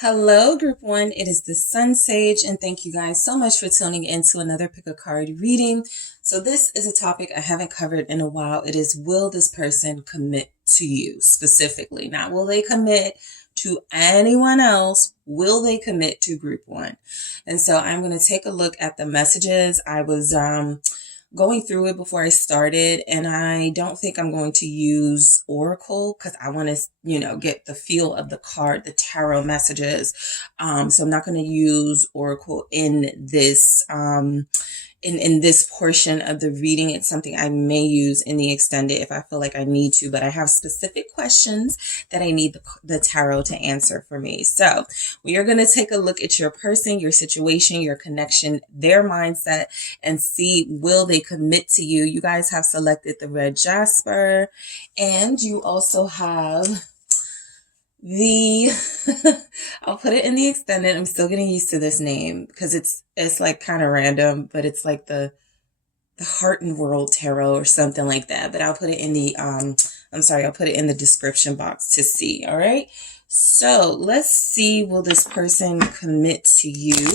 Hello, Group 1. It is the SunSage, and thank you guys so much for tuning in to another Pick a Card reading. So this is a topic I haven't covered in a while. It is, will this person commit to you specifically? Not will they commit to anyone else? Will they commit to Group 1? And so I'm going to take a look at the messages. I was going through it before I started, and I don't think I'm going to use Oracle because I want to, get the feel of the card, the tarot messages. So I'm not going to use Oracle in this in this portion of the reading. It's something I may use in the extended if I feel like I need to, but I have specific questions that I need the tarot to answer for me. So we are going to take a look at your person, your situation, your connection, their mindset, and see, will they commit to you? You guys have selected the red jasper, and you also have the I'll put it in the extended. I'm still getting used to this name because it's like kind of random, but it's like the Heart and World Tarot or something like that. But I'll put it in the I'll put it in the description box to see. All right. So let's see, will this person commit to you?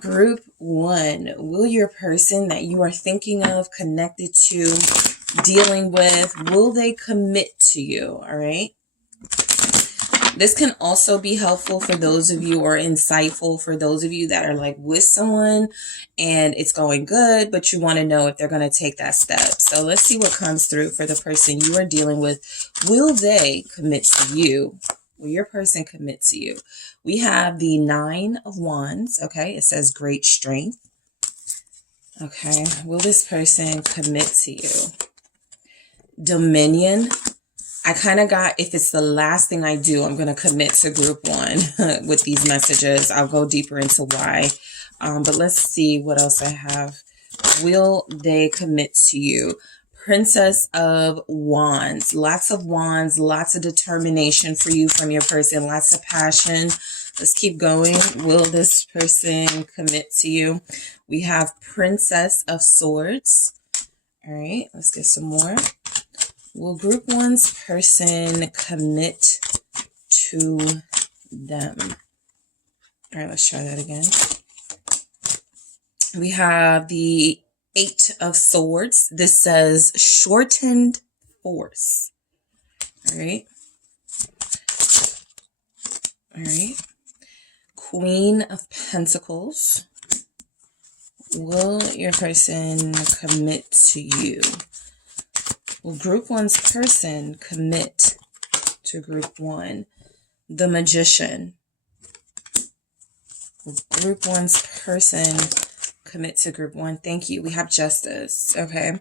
Group 1, will your person that you are thinking of, connected to, dealing with, will they commit to you? All right. This can also be helpful for those of you, or insightful for those of you that are like with someone and it's going good, but you want to know if they're going to take that step. So let's see what comes through for the person you are dealing with. Will they commit to you? Will your person commit to you? We have the 9 of Wands. Okay. It says great strength. Okay. Will this person commit to you? Dominion. I kind of got, if it's the last thing I do, I'm going to commit to Group 1 with these messages. I'll go deeper into why. But let's see what else I have. Will they commit to you? Princess of Wands. Lots of wands, lots of determination for you from your person, lots of passion. Let's keep going. Will this person commit to you? We have Princess of Swords. All right, let's get some more. Will Group 1's person commit to them? All right, let's try that again. We have the 8 of Swords. This says shortened force. All right. All right. Queen of Pentacles. Will your person commit to you? Will Group 1's person commit to Group 1? The Magician. Will Group 1's person commit to Group 1? Thank you. We have Justice. Okay.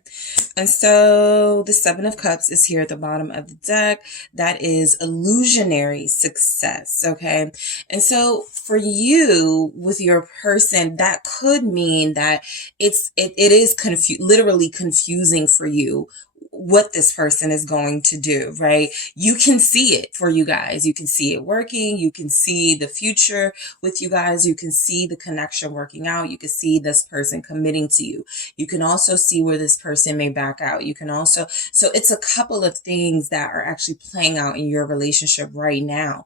And so the 7 of Cups is here at the bottom of the deck. That is illusionary success. Okay. And so for you with your person, that could mean that it is literally confusing for you what this person is going to do, right? You can see it for you guys. You can see it working. You can see the future with you guys. You can see the connection working out. You can see this person committing to you. You can also see where this person may back out. You can also, so it's a couple of things that are actually playing out in your relationship right now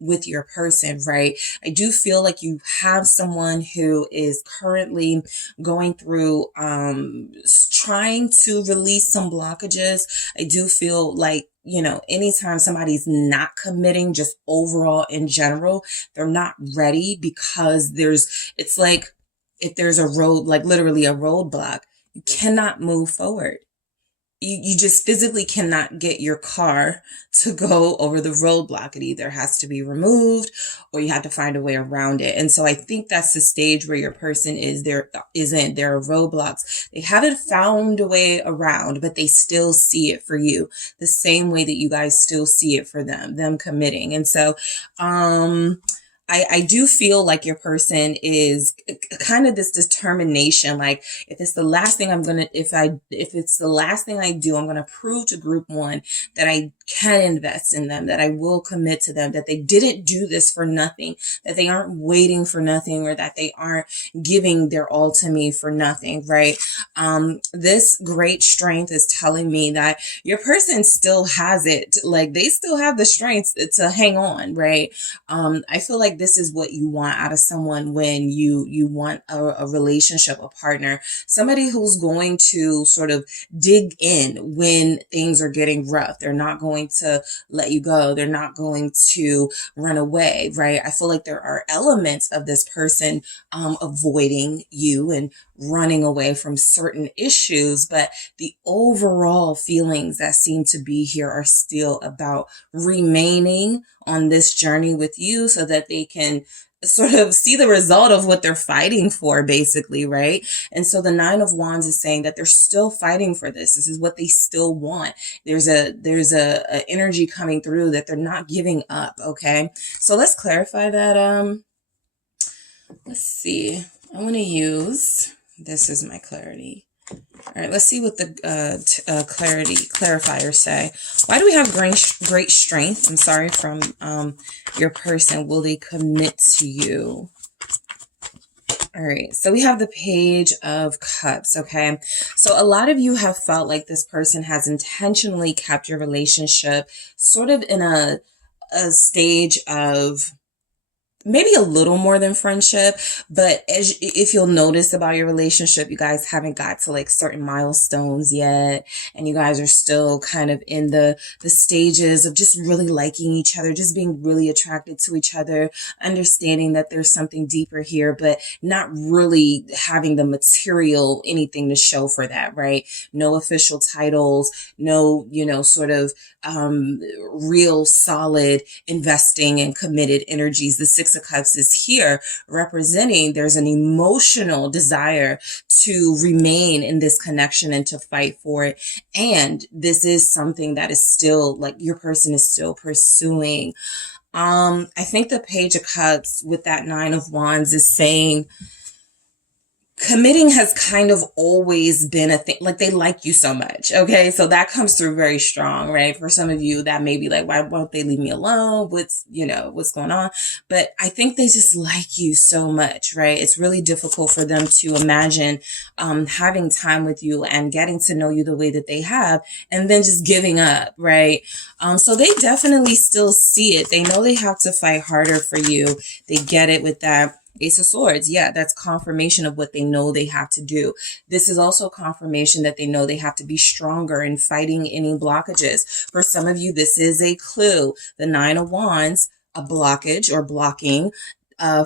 with your person, right? I do feel like you have someone who is currently going through, trying to release some blockages. I do feel like, anytime somebody's not committing, just overall in general, they're not ready because it's like if there's a road, like literally a roadblock, you cannot move forward. You just physically cannot get your car to go over the roadblock. It either has to be removed or you have to find a way around it. And so I think that's the stage where your person is. There are roadblocks. They haven't found a way around, but they still see it for you the same way that you guys still see it for them committing. And so, I do feel like your person is kind of this determination. Like if it's the last thing if it's the last thing I do, I'm going to prove to Group 1 that I can invest in them, that I will commit to them, that they didn't do this for nothing, that they aren't waiting for nothing, or that they aren't giving their all to me for nothing, right? This great strength is telling me that your person still has it. Like, they still have the strength to hang on, right? I feel like this is what you want out of someone when you want a relationship, a partner, somebody who's going to sort of dig in when things are getting rough. They're not going to let you go. They're not going to run away, right? I feel like there are elements of this person avoiding you and running away from certain issues, but the overall feelings that seem to be here are still about remaining on this journey with you so that they can sort of see the result of what they're fighting for, basically, right? And so the Nine of Wands is saying that they're still fighting for this. This is what they still want. There's a energy coming through that they're not giving up, okay? So let's clarify that. Let's see. I want to use, this is my clarity. All right, let's see what the clarifiers say. Why do we have great strength? I'm sorry, from your person. Will they commit to you? All right, so we have the Page of Cups, okay? So a lot of you have felt like this person has intentionally kept your relationship sort of in a stage of maybe a little more than friendship, but if you'll notice about your relationship, you guys haven't got to like certain milestones yet, and you guys are still kind of in the stages of just really liking each other, just being really attracted to each other, understanding that there's something deeper here, but not really having the material anything to show for that, right? No official titles, no, sort of real solid investing and committed energies. The Six of Cups is here representing there's an emotional desire to remain in this connection and to fight for it. And this is something that is still, like, your person is still pursuing. I think the Page of Cups with that Nine of Wands is saying committing has kind of always been a thing. Like, they like you so much. Okay. So that comes through very strong, right? For some of you, that may be like, why won't they leave me alone? What's going on? But I think they just like you so much, right? It's really difficult for them to imagine, having time with you and getting to know you the way that they have, and then just giving up, right? So they definitely still see it. They know they have to fight harder for you. They get it with that Ace of Swords. Yeah, that's confirmation of what they know they have to do. This is also confirmation that they know they have to be stronger in fighting any blockages. For some of you, this is a clue. The Nine of Wands, a blockage or blocking.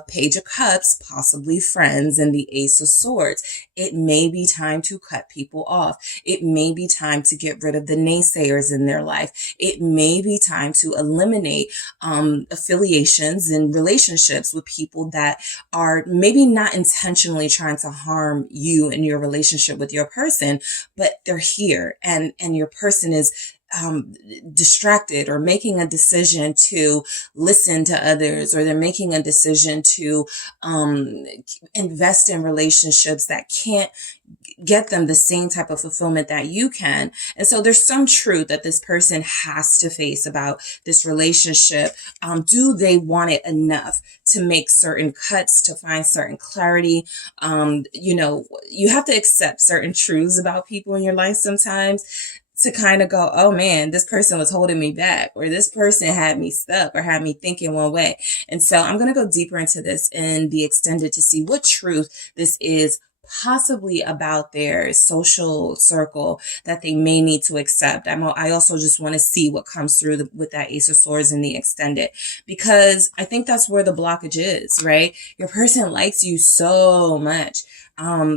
Page of Cups, possibly friends, and the Ace of Swords. It may be time to cut people off. It may be time to get rid of the naysayers in their life. It may be time to eliminate affiliations and relationships with people that are maybe not intentionally trying to harm you and your relationship with your person, but they're here, and your person is distracted, or making a decision to listen to others, or they're making a decision to invest in relationships that can't get them the same type of fulfillment that you can. And so there's some truth that this person has to face about this relationship. Do they want it enough to make certain cuts, to find certain clarity? You have to accept certain truths about people in your life sometimes, to kind of go, oh man, this person was holding me back, or this person had me stuck, or had me thinking one way. And so I'm going to go deeper into this in the extended to see what truth this is possibly about their social circle that they may need to accept. I also just want to see what comes through with that Ace of Swords in the extended, because I think that's where the blockage is, right? Your person likes you so much.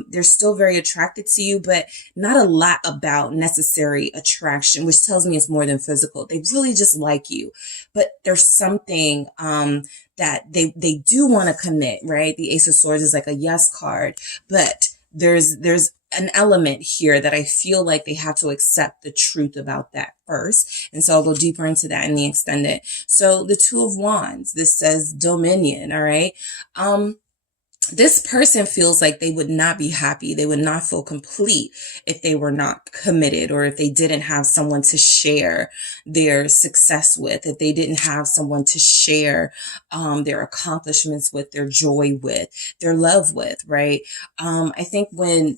They're still very attracted to you, but not a lot about necessary attraction, which tells me it's more than physical. They really just like you, but there's something, that they do want to commit, right? The Ace of Swords is like a yes card, but there's an element here that I feel like they have to accept the truth about that first. And so I'll go deeper into that in the extended. So the Two of Wands, this says dominion. All right. this person feels like they would not be happy. They would not feel complete if they were not committed, or if they didn't have someone to share their success with, if they didn't have someone to share their accomplishments with, their joy with, their love with, right? I think when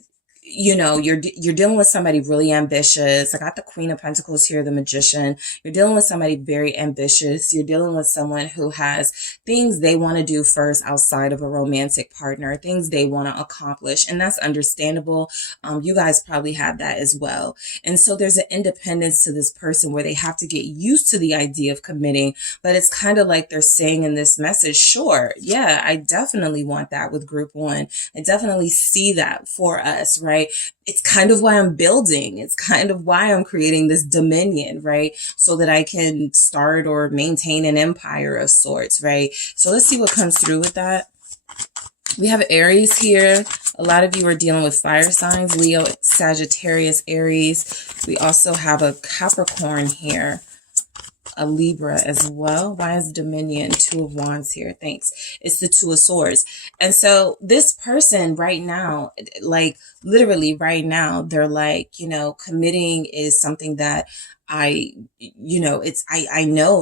you're dealing with somebody really ambitious. I got the Queen of Pentacles here, the Magician. You're dealing with somebody very ambitious. You're dealing with someone who has things they want to do first outside of a romantic partner, things they want to accomplish. And that's understandable. You guys probably have that as well. And so there's an independence to this person where they have to get used to the idea of committing, but it's kind of like they're saying in this message, sure, yeah, I definitely want that with group one. I definitely see that for us, right? It's kind of why I'm building. It's kind of why I'm creating this dominion, right? So that I can start or maintain an empire of sorts, right? So let's see what comes through with that. We have Aries here. A lot of you are dealing with fire signs, Leo, Sagittarius, Aries. We also have a Capricorn here, a Libra as well. Why is Dominion? Two of Wands here. Thanks. It's the Two of Swords. And so this person right now, like literally right now, they're like, committing is something that I know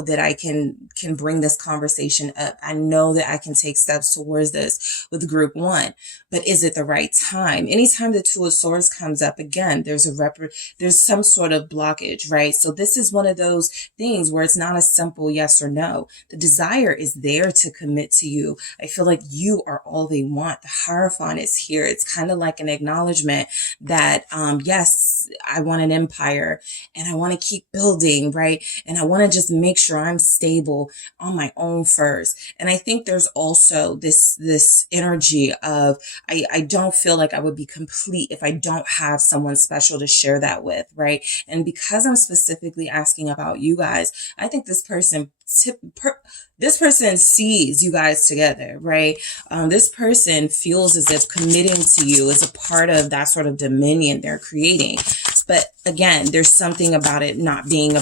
that I can bring this conversation up. I know that I can take steps towards this with group one, but is it the right time? Anytime the Two of Swords comes up again, there's some sort of blockage, right? So this is one of those things where it's not a simple yes or no. The desire is there to commit to you. I feel like you are all they want. The Hierophant is here. It's kind of like an acknowledgement that, yes, I want an empire and I want to keep building, right? And I want to just make sure I'm stable on my own first. And I think there's also this energy of, I don't feel like I would be complete if I don't have someone special to share that with, right? And because I'm specifically asking about you guys, I think this person sees you guys together, right? This person feels as if committing to you is a part of that sort of dominion they're creating. But again, there's something about it not being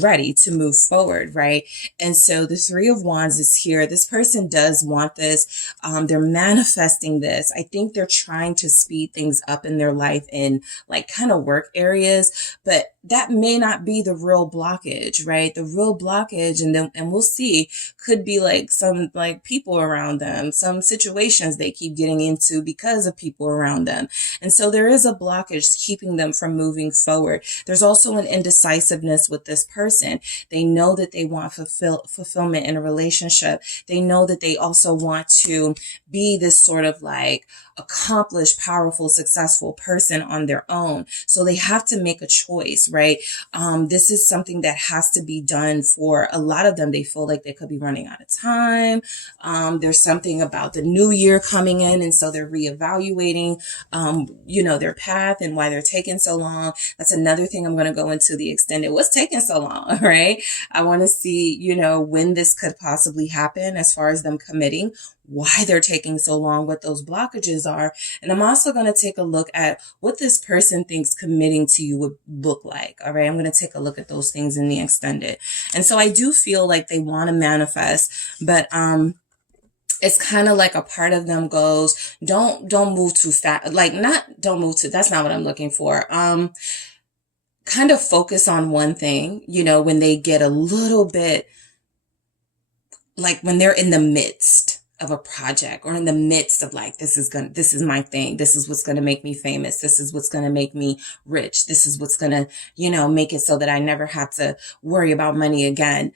ready to move forward, right? And so the Three of Wands is here. This person does want this. They're manifesting this. I think they're trying to speed things up in their life in like kind of work areas, but that may not be the real blockage, right? The real blockage, and we'll see, could be like some like people around them, some situations they keep getting into because of people around them. And so there is a blockage keeping them from moving forward. There's also an indecisiveness with this person. They know that they want fulfillment in a relationship. They know that they also want to be this sort of like accomplished, powerful, successful person on their own. So they have to make a choice, right? This is something that has to be done for a lot of them. They feel like they could be running out of time. There's something about the new year coming in, and so they're reevaluating, their path and why they're taking so long. That's another thing I'm going to go into the extended. What's taking so long, right? I want to see, when this could possibly happen as far as them committing, why they're taking so long, what those blockages are. And I'm also going to take a look at what this person thinks committing to you would look like. All right. I'm going to take a look at those things in the extended. And so I do feel like they want to manifest, but, it's kind of like a part of them goes, don't move too fast. Like that's not what I'm looking for. Kind of focus on one thing, when they get a little bit, like when they're in the midst of a project or in the midst of like, this is my thing. This is what's going to make me famous. This is what's going to make me rich. This is what's going to, make it so that I never have to worry about money again.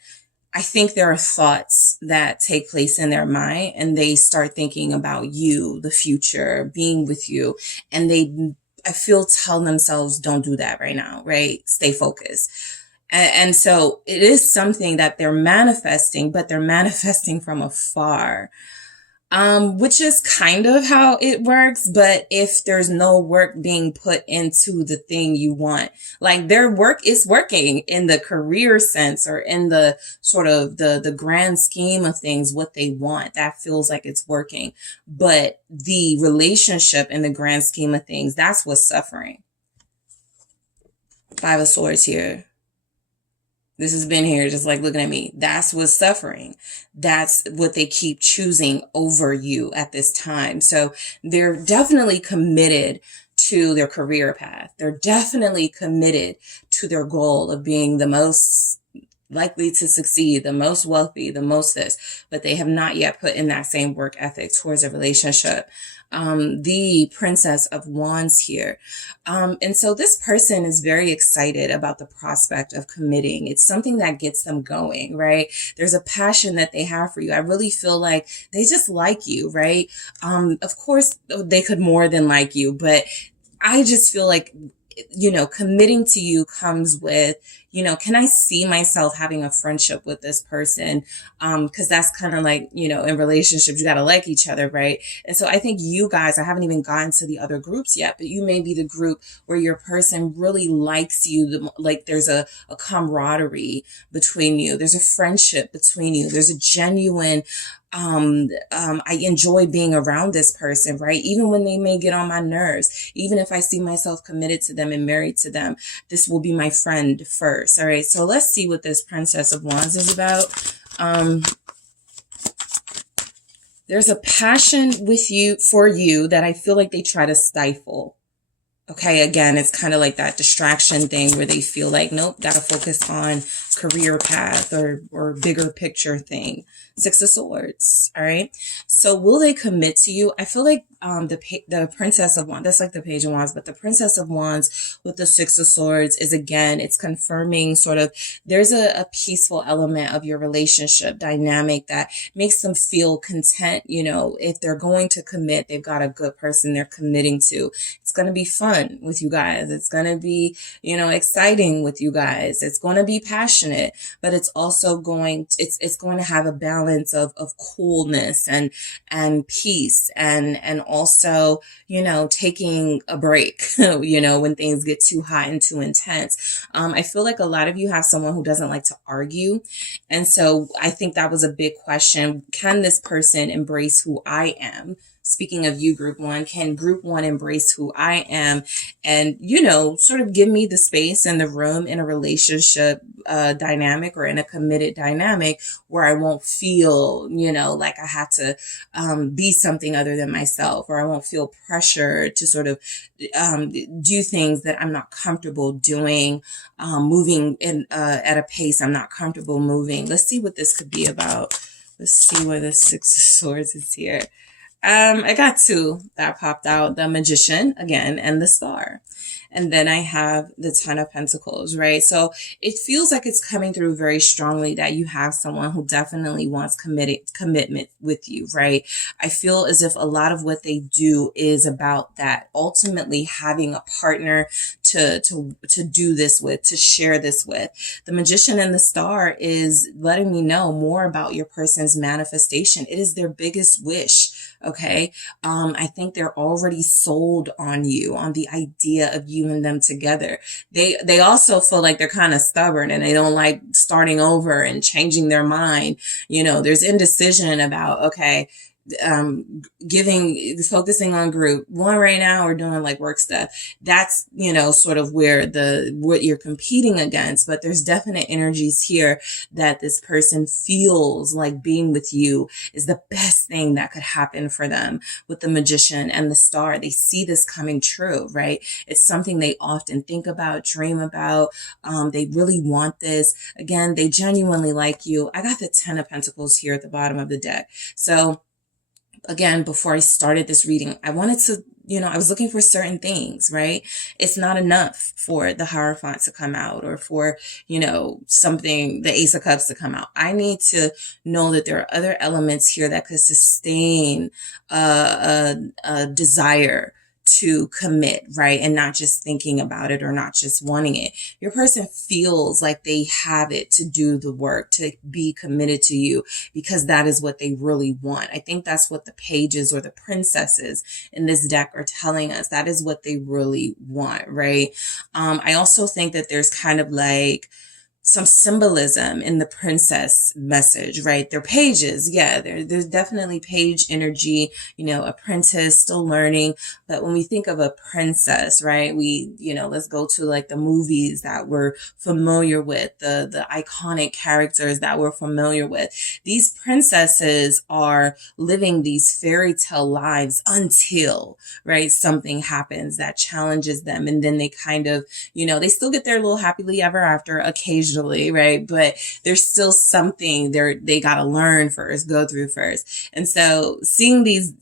I think there are thoughts that take place in their mind and they start thinking about you, the future, being with you. And I feel tell themselves, don't do that right now, right? Stay focused. And so it is something that they're manifesting, but they're manifesting from afar. Which is kind of how it works. But if there's no work being put into the thing you want, like their work is working in the career sense or in the sort of the grand scheme of things, what they want, that feels like it's working. But the relationship in the grand scheme of things, that's what's suffering. Five of Swords here. This has been here just like looking at me. That's what's suffering. That's what they keep choosing over you at this time. So they're definitely committed to their career path. They're definitely committed to their goal of being the most likely to succeed, the most wealthy, the most this, but they have not yet put in that same work ethic towards a relationship. The Princess of Wands here. And so this person is very excited about the prospect of committing. It's something that gets them going, right? There's a passion that they have for you. I really feel like they just like you, right? Of course, they could more than like you, but I just feel like, committing to you comes with, can I see myself having a friendship with this person? Cause that's kind of like, in relationships, you got to like each other. Right. And so I think you guys, I haven't even gotten to the other groups yet, but you may be the group where your person really likes you. Like there's a camaraderie between you. There's a friendship between you. There's a genuine, I enjoy being around this person, right? Even when they may get on my nerves, even if I see myself committed to them and married to them, this will be my friend first. All right. So let's see what this Princess of Wands is about. There's a passion for you that I feel like they try to stifle. Okay, again, it's kind of like that distraction thing where they feel like, nope, got to focus on career path or bigger picture thing. Six of Swords. All right. So will they commit to you? I feel like the Princess of Wands, that's like the Page of Wands, but the Princess of Wands with the Six of Swords is, again, it's confirming sort of there's a peaceful element of your relationship dynamic that makes them feel content. If they're going to commit, they've got a good person they're committing to. It's going to be fun with you guys. It's going to be, exciting with you guys. It's going to be passionate, but it's also it's going to have a balance of coolness and peace and also, taking a break, when things get too hot and too intense. I feel like a lot of you have someone who doesn't like to argue. And so I think that was a big question. Can this person embrace who I am? Speaking of you, group one, can group one embrace who I am and, sort of give me the space and the room in a relationship dynamic or in a committed dynamic where I won't feel, like I have to be something other than myself, or I won't feel pressure to sort of do things that I'm not comfortable doing, moving at a pace I'm not comfortable moving. Let's see what this could be about. Let's see where the Six of Swords is here. I got two that popped out, the Magician again, and the Star. And then I have the Ten of Pentacles, right? So it feels like it's coming through very strongly that you have someone who definitely wants commitment with you, right? I feel as if a lot of what they do is about that, ultimately having a partner to do this with, to share this with. The Magician and the Star is letting me know more about your person's manifestation. It is their biggest wish. Okay. I think they're already sold on you, on the idea of you and them together. They also feel like they're kind of stubborn and they don't like starting over and changing their mind. There's indecision about, okay, focusing on group one right now or doing like work stuff. That's, sort of where what you're competing against, but there's definite energies here that this person feels like being with you is the best thing that could happen for them. With the Magician and the Star, they see this coming true, right? It's something they often think about, dream about. They really want this. Again, they genuinely like you. I got the Ten of Pentacles here at the bottom of the deck. So again, before I started this reading, I wanted to, I was looking for certain things, right? It's not enough for the Hierophant to come out or for, something, the Ace of Cups to come out. I need to know that there are other elements here that could sustain a desire to commit, right? And not just thinking about it or not just wanting it. Your person feels like they have it to do the work, to be committed to you because that is what they really want. I think that's what the pages or the princesses in this deck are telling us. That is what they really want, right? I also think that there's kind of like some symbolism in the princess message, right? They're pages. Yeah, there's definitely page energy, you know, apprentice, still learning. But when we think of a princess, right, we, you know, let's go to like the movies that we're familiar with, the iconic characters that we're familiar with. These princesses are living these fairy tale lives until, right, something happens that challenges them. And then they kind of, you know, they still get their little happily ever after occasionally, right? But there's still something they got to learn first, go through first. And so seeing these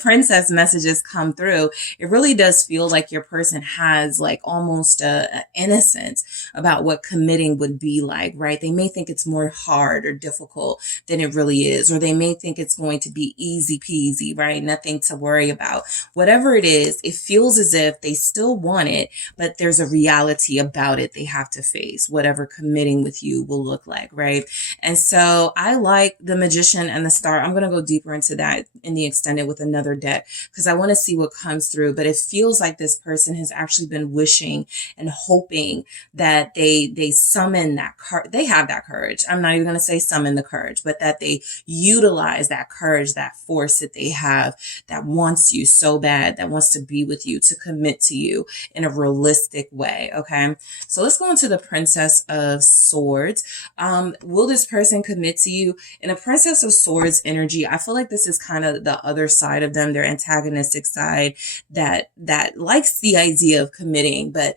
princess messages come through, it really does feel like your person has like almost a innocence about what committing would be like, right? They may think it's more hard or difficult than it really is, or they may think it's going to be easy peasy, right? Nothing to worry about. Whatever it is, it feels as if they still want it, but there's a reality about it they have to face, whatever committing with you will look like, right? And so I like the Magician and the Star. I'm going to go deeper into that in the extended with another deck because I want to see what comes through. But it feels like this person has actually been wishing and hoping that they summon that courage. They have that courage. I'm not even going to say summon the courage, but that they utilize that courage, that force that they have that wants you so bad, that wants to be with you, to commit to you in a realistic way. Okay. So let's go into the Princess of Swords. Will this person commit to you? In a Princess of Swords energy, I feel like this is kind of the other side of them, their antagonistic side that likes the idea of committing, but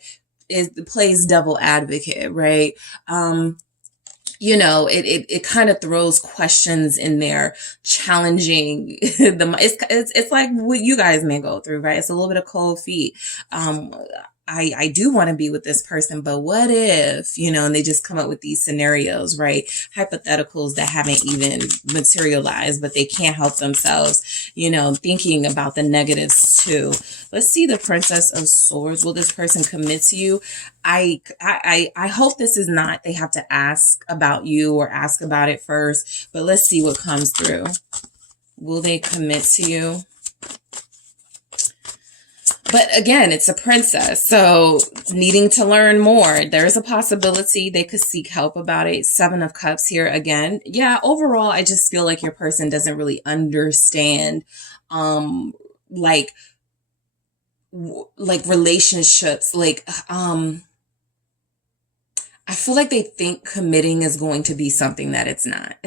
it plays devil advocate, right? You know, it kind of throws questions in there, challenging it's like what you guys may go through, right? It's a little bit of cold feet. I do want to be with this person, but what if, you know, and they just come up with these scenarios, right? Hypotheticals that haven't even materialized, but they can't help themselves, you know, thinking about the negatives too. Let's see the Princess of Swords. Will this person commit to you? I hope this is not, they have to ask about you or ask about it first, but let's see what comes through. Will they commit to you? But again, it's a princess, so needing to learn more. There's a possibility they could seek help about it. 7 of Cups here again. Yeah, overall, I just feel like your person doesn't really understand, like relationships, I feel like they think committing is going to be something that it's not,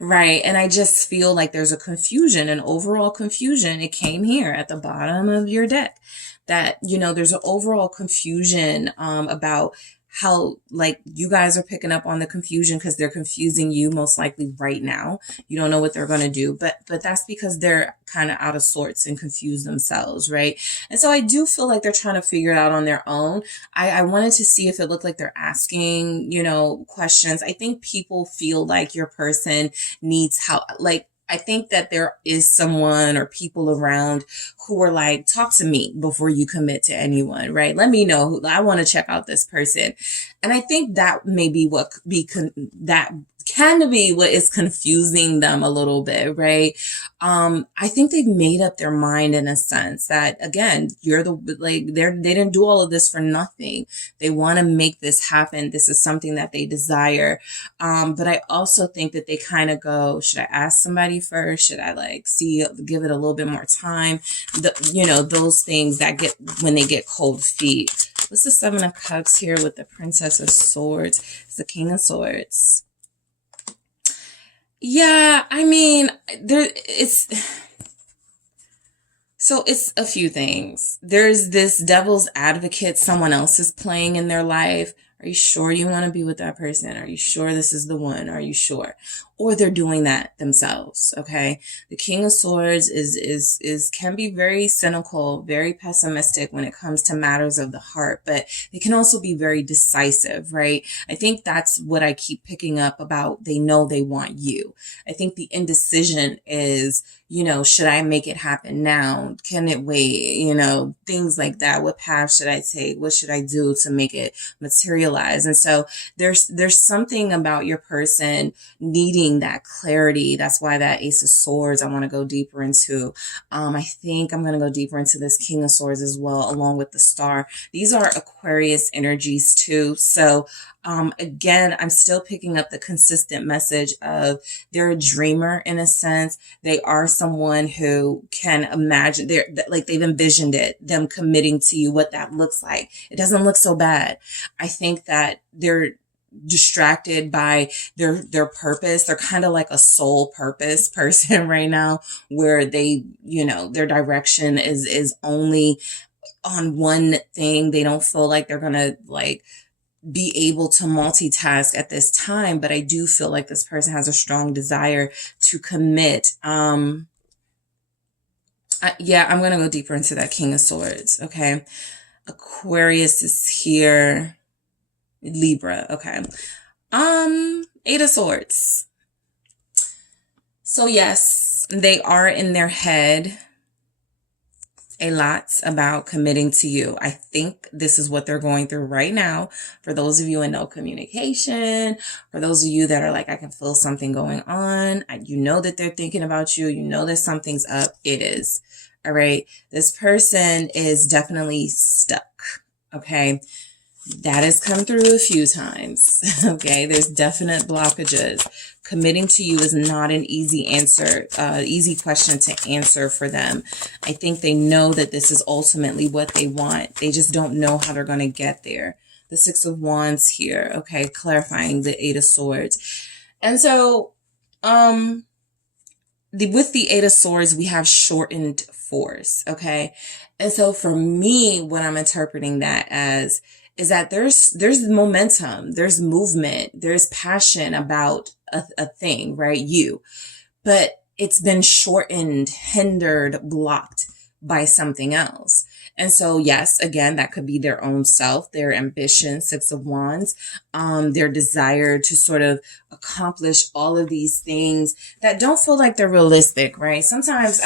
right? And I just feel like there's a confusion, an overall confusion. It came here at the bottom of your deck that, you know, there's an overall confusion about how, like, you guys are picking up on the confusion because they're confusing you most likely right now. You don't know what they're going to do, but that's because they're kind of out of sorts and confused themselves, right? And so I do feel like they're trying to figure it out on their own. I wanted to see if it looked like they're asking, you know, questions. I think people feel like your person needs help. Like, I think that there is someone or people around who are like, talk to me before you commit to anyone, right? Let me know. I want to check out this person. And I think that may be what can be what is confusing them a little bit, right? I think they've made up their mind in a sense that, again, they didn't do all of this for nothing. They want to make this happen. This is something that they desire. But I also think that they kind of go, should I ask somebody first? Should I give it a little bit more time? Those things that get when they get cold feet. What's the 7 of Cups here with the Princess of Swords? It's the King of Swords. Yeah, I mean, it's a few things. There's this devil's advocate someone else is playing in their life. Are you sure you want to be with that person? Are you sure this is the one? Are you sure? Or they're doing that themselves, okay? The King of Swords can be very cynical, very pessimistic when it comes to matters of the heart, but they can also be very decisive, right? I think that's what I keep picking up about. They know they want you. I think the indecision is, should I make it happen now? Can it wait? Things like that. What path should I take? What should I do to make it materialize? And so there's something about your person needing seeking that clarity. That's why that Ace of Swords I want to go deeper into. I think I'm going to go deeper into this King of Swords as well, along with the Star. These are Aquarius energies too. So again, I'm still picking up the consistent message of they're a dreamer in a sense. They are someone who can imagine, they've envisioned it, them committing to you, what that looks like. It doesn't look so bad. I think that they're distracted by their purpose. They're kind of like a soul purpose person right now, where they, their direction is only on one thing. They don't feel like they're gonna be able to multitask at this time, but I do feel like this person has a strong desire to commit. I'm going to go deeper into that King of Swords. Okay. Aquarius is here. Libra. Okay. Eight of Swords. So yes, they are in their head a lot about committing to you. I think this is what they're going through right now. For those of you in no communication, for those of you that are like, I can feel something going on. You know that they're thinking about you. You know that something's up. It is. All right. This person is definitely stuck. Okay. That has come through a few times. Okay. There's definite blockages. Committing to you is not an easy easy question to answer for them. I think they know that this is ultimately what they want. They just don't know how they're going to get there. The Six of Wands here. Okay. Clarifying the Eight of Swords. And so, with the Eight of Swords, we have shortened force. Okay. And so for me, what I'm interpreting that as is that there's momentum, there's movement, there's passion about a thing, right? But it's been shortened, hindered, blocked by something else. And so, yes, again, that could be their own self, their ambition, Six of Wands, their desire to sort of accomplish all of these things that don't feel like they're realistic, right? Sometimes,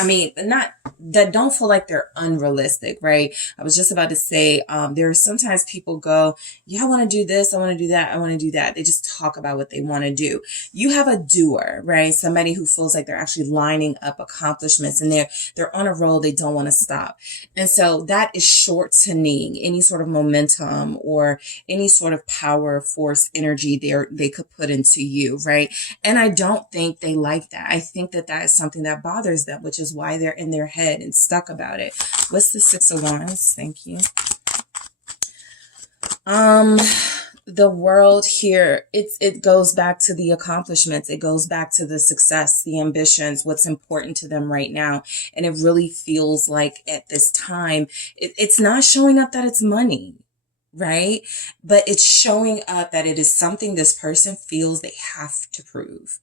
that don't feel like they're unrealistic, right? I was just about to say, there are sometimes people go, yeah, I want to do this. I want to do that. I want to do that. They just talk about what they want to do. You have a doer, right? Somebody who feels like they're actually lining up accomplishments and they're on a roll. They don't want to stop. And so that is shortening any sort of momentum or any sort of power, force, energy they could put into you, right? And I don't think they like that. I think that is something that bothers them, which is why they're in their head and stuck about it. What's the Six of Wands? Thank you. The World here, it goes back to the accomplishments. It goes back to the success, the ambitions, what's important to them right now. And it really feels like at this time, it's not showing up that it's money, right? But it's showing up that it is something this person feels they have to prove.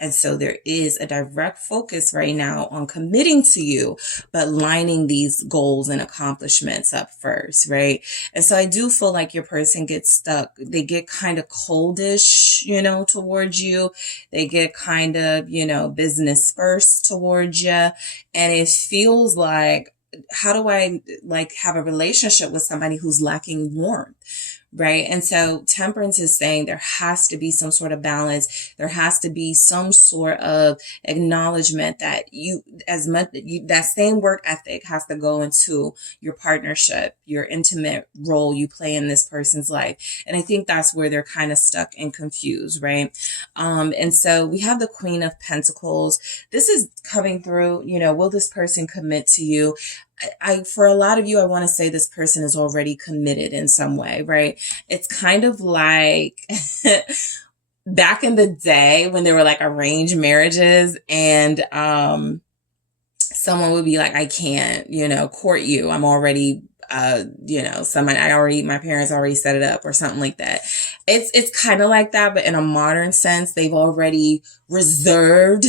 And so there is a direct focus right now on committing to you, but lining these goals and accomplishments up first, right? And so I do feel like your person gets stuck. They get kind of coldish, towards you. They get kind of, business first towards you. And it feels like, how do I have a relationship with somebody who's lacking warmth? Right. And so Temperance is saying there has to be some sort of balance. There has to be some sort of acknowledgement that that same work ethic has to go into your partnership, your intimate role you play in this person's life. And I think that's where they're kind of stuck and confused. Right. And so we have the Queen of Pentacles. This is coming through, will this person commit to you? For a lot of you, I want to say this person is already committed in some way, right? It's kind of like back in the day when there were like arranged marriages and someone would be like, I can't, court you. I'm already, my parents already set it up or something like that. It's kind of like that, but in a modern sense, they've already reserved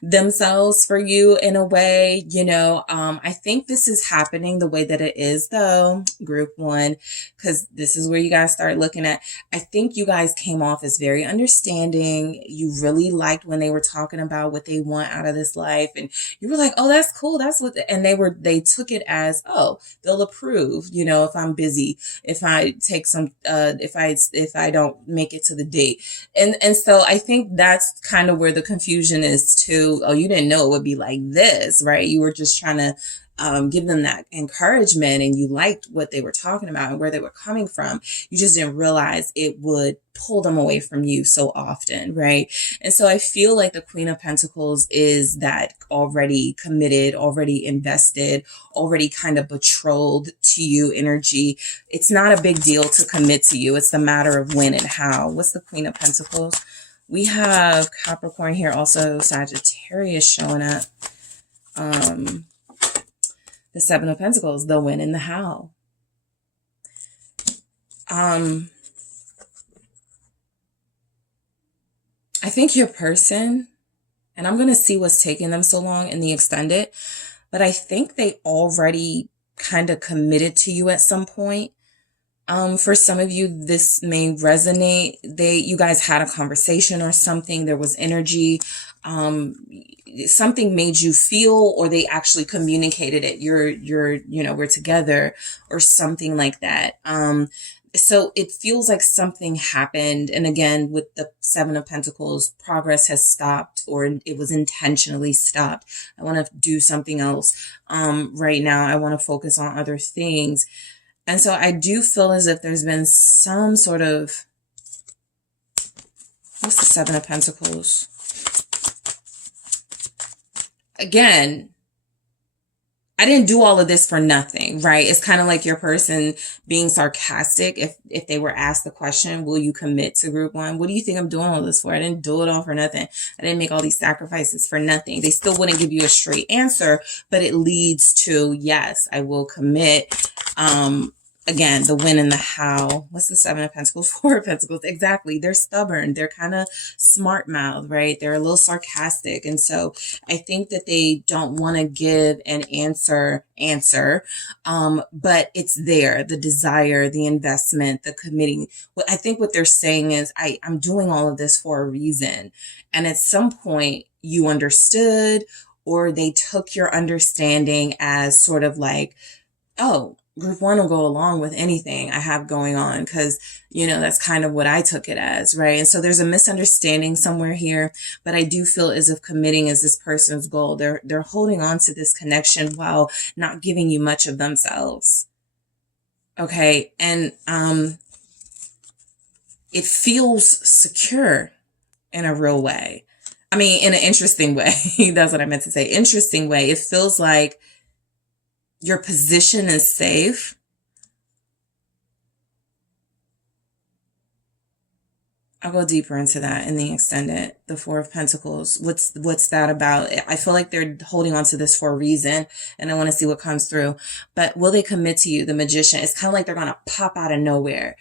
themselves for you in a way, I think this is happening the way that it is though, group one, because this is where you guys start looking at, I think you guys came off as very understanding. You really liked when they were talking about what they want out of this life. And you were like, oh, that's cool. That's what, and they took it as, oh, they'll approve prove, you know, if I'm busy, if I take some, if I don't make it to the date. And so I think that's kind of where the confusion is too. Oh, you didn't know it would be like this, right? You were just trying to give them that encouragement, and you liked what they were talking about and where they were coming from. You just didn't realize it would pull them away from you so often, right? And so I feel like the Queen of Pentacles is that already committed, already invested, already kind of betrothed to you energy. It's not a big deal to commit to you. It's a matter of when and how. What's the Queen of Pentacles? We have Capricorn here, also Sagittarius showing up. The Seven of Pentacles, the when and the how. I think your person, and I'm going to see what's taking them so long in the extended, but I think they already kind of committed to you at some point. For some of you, this may resonate. You guys had a conversation or something. There was energy. Something made you feel, or they actually communicated it. We're together, or something like that. So it feels like something happened. And again, with the Seven of Pentacles, progress has stopped, or it was intentionally stopped. I want to do something else. Right now, I want to focus on other things. And so I do feel as if there's been some sort of, what's the Seven of Pentacles? Again, I didn't do all of this for nothing, right? It's kind of like your person being sarcastic. If they were asked the question, will you commit to group one? What do you think I'm doing all this for? I didn't do it all for nothing. I didn't make all these sacrifices for nothing. They still wouldn't give you a straight answer, but it leads to, yes, I will commit. Again, the when and the how. What's the Seven of Pentacles? Four of Pentacles. Exactly. They're stubborn. They're kind of smart mouth, right? They're a little sarcastic. And so I think that they don't want to give an answer, but it's there. The desire, the investment, the committing. I think what they're saying is, I'm doing all of this for a reason. And at some point you understood, or they took your understanding as sort of like, oh, group one will go along with anything I have going on, because, that's kind of what I took it as, right? And so there's a misunderstanding somewhere here, but I do feel as if committing is this person's goal. They're holding on to this connection while not giving you much of themselves. Okay. And it feels secure in a real way. I mean, in an interesting way. That's what I meant to say. Interesting way. It feels like your position is safe. I'll go deeper into that in the extended, the Four of Pentacles. What's that about? I feel like they're holding on to this for a reason, and I want to see what comes through. But will they commit to you? The Magician. It's kind of like they're going to pop out of nowhere.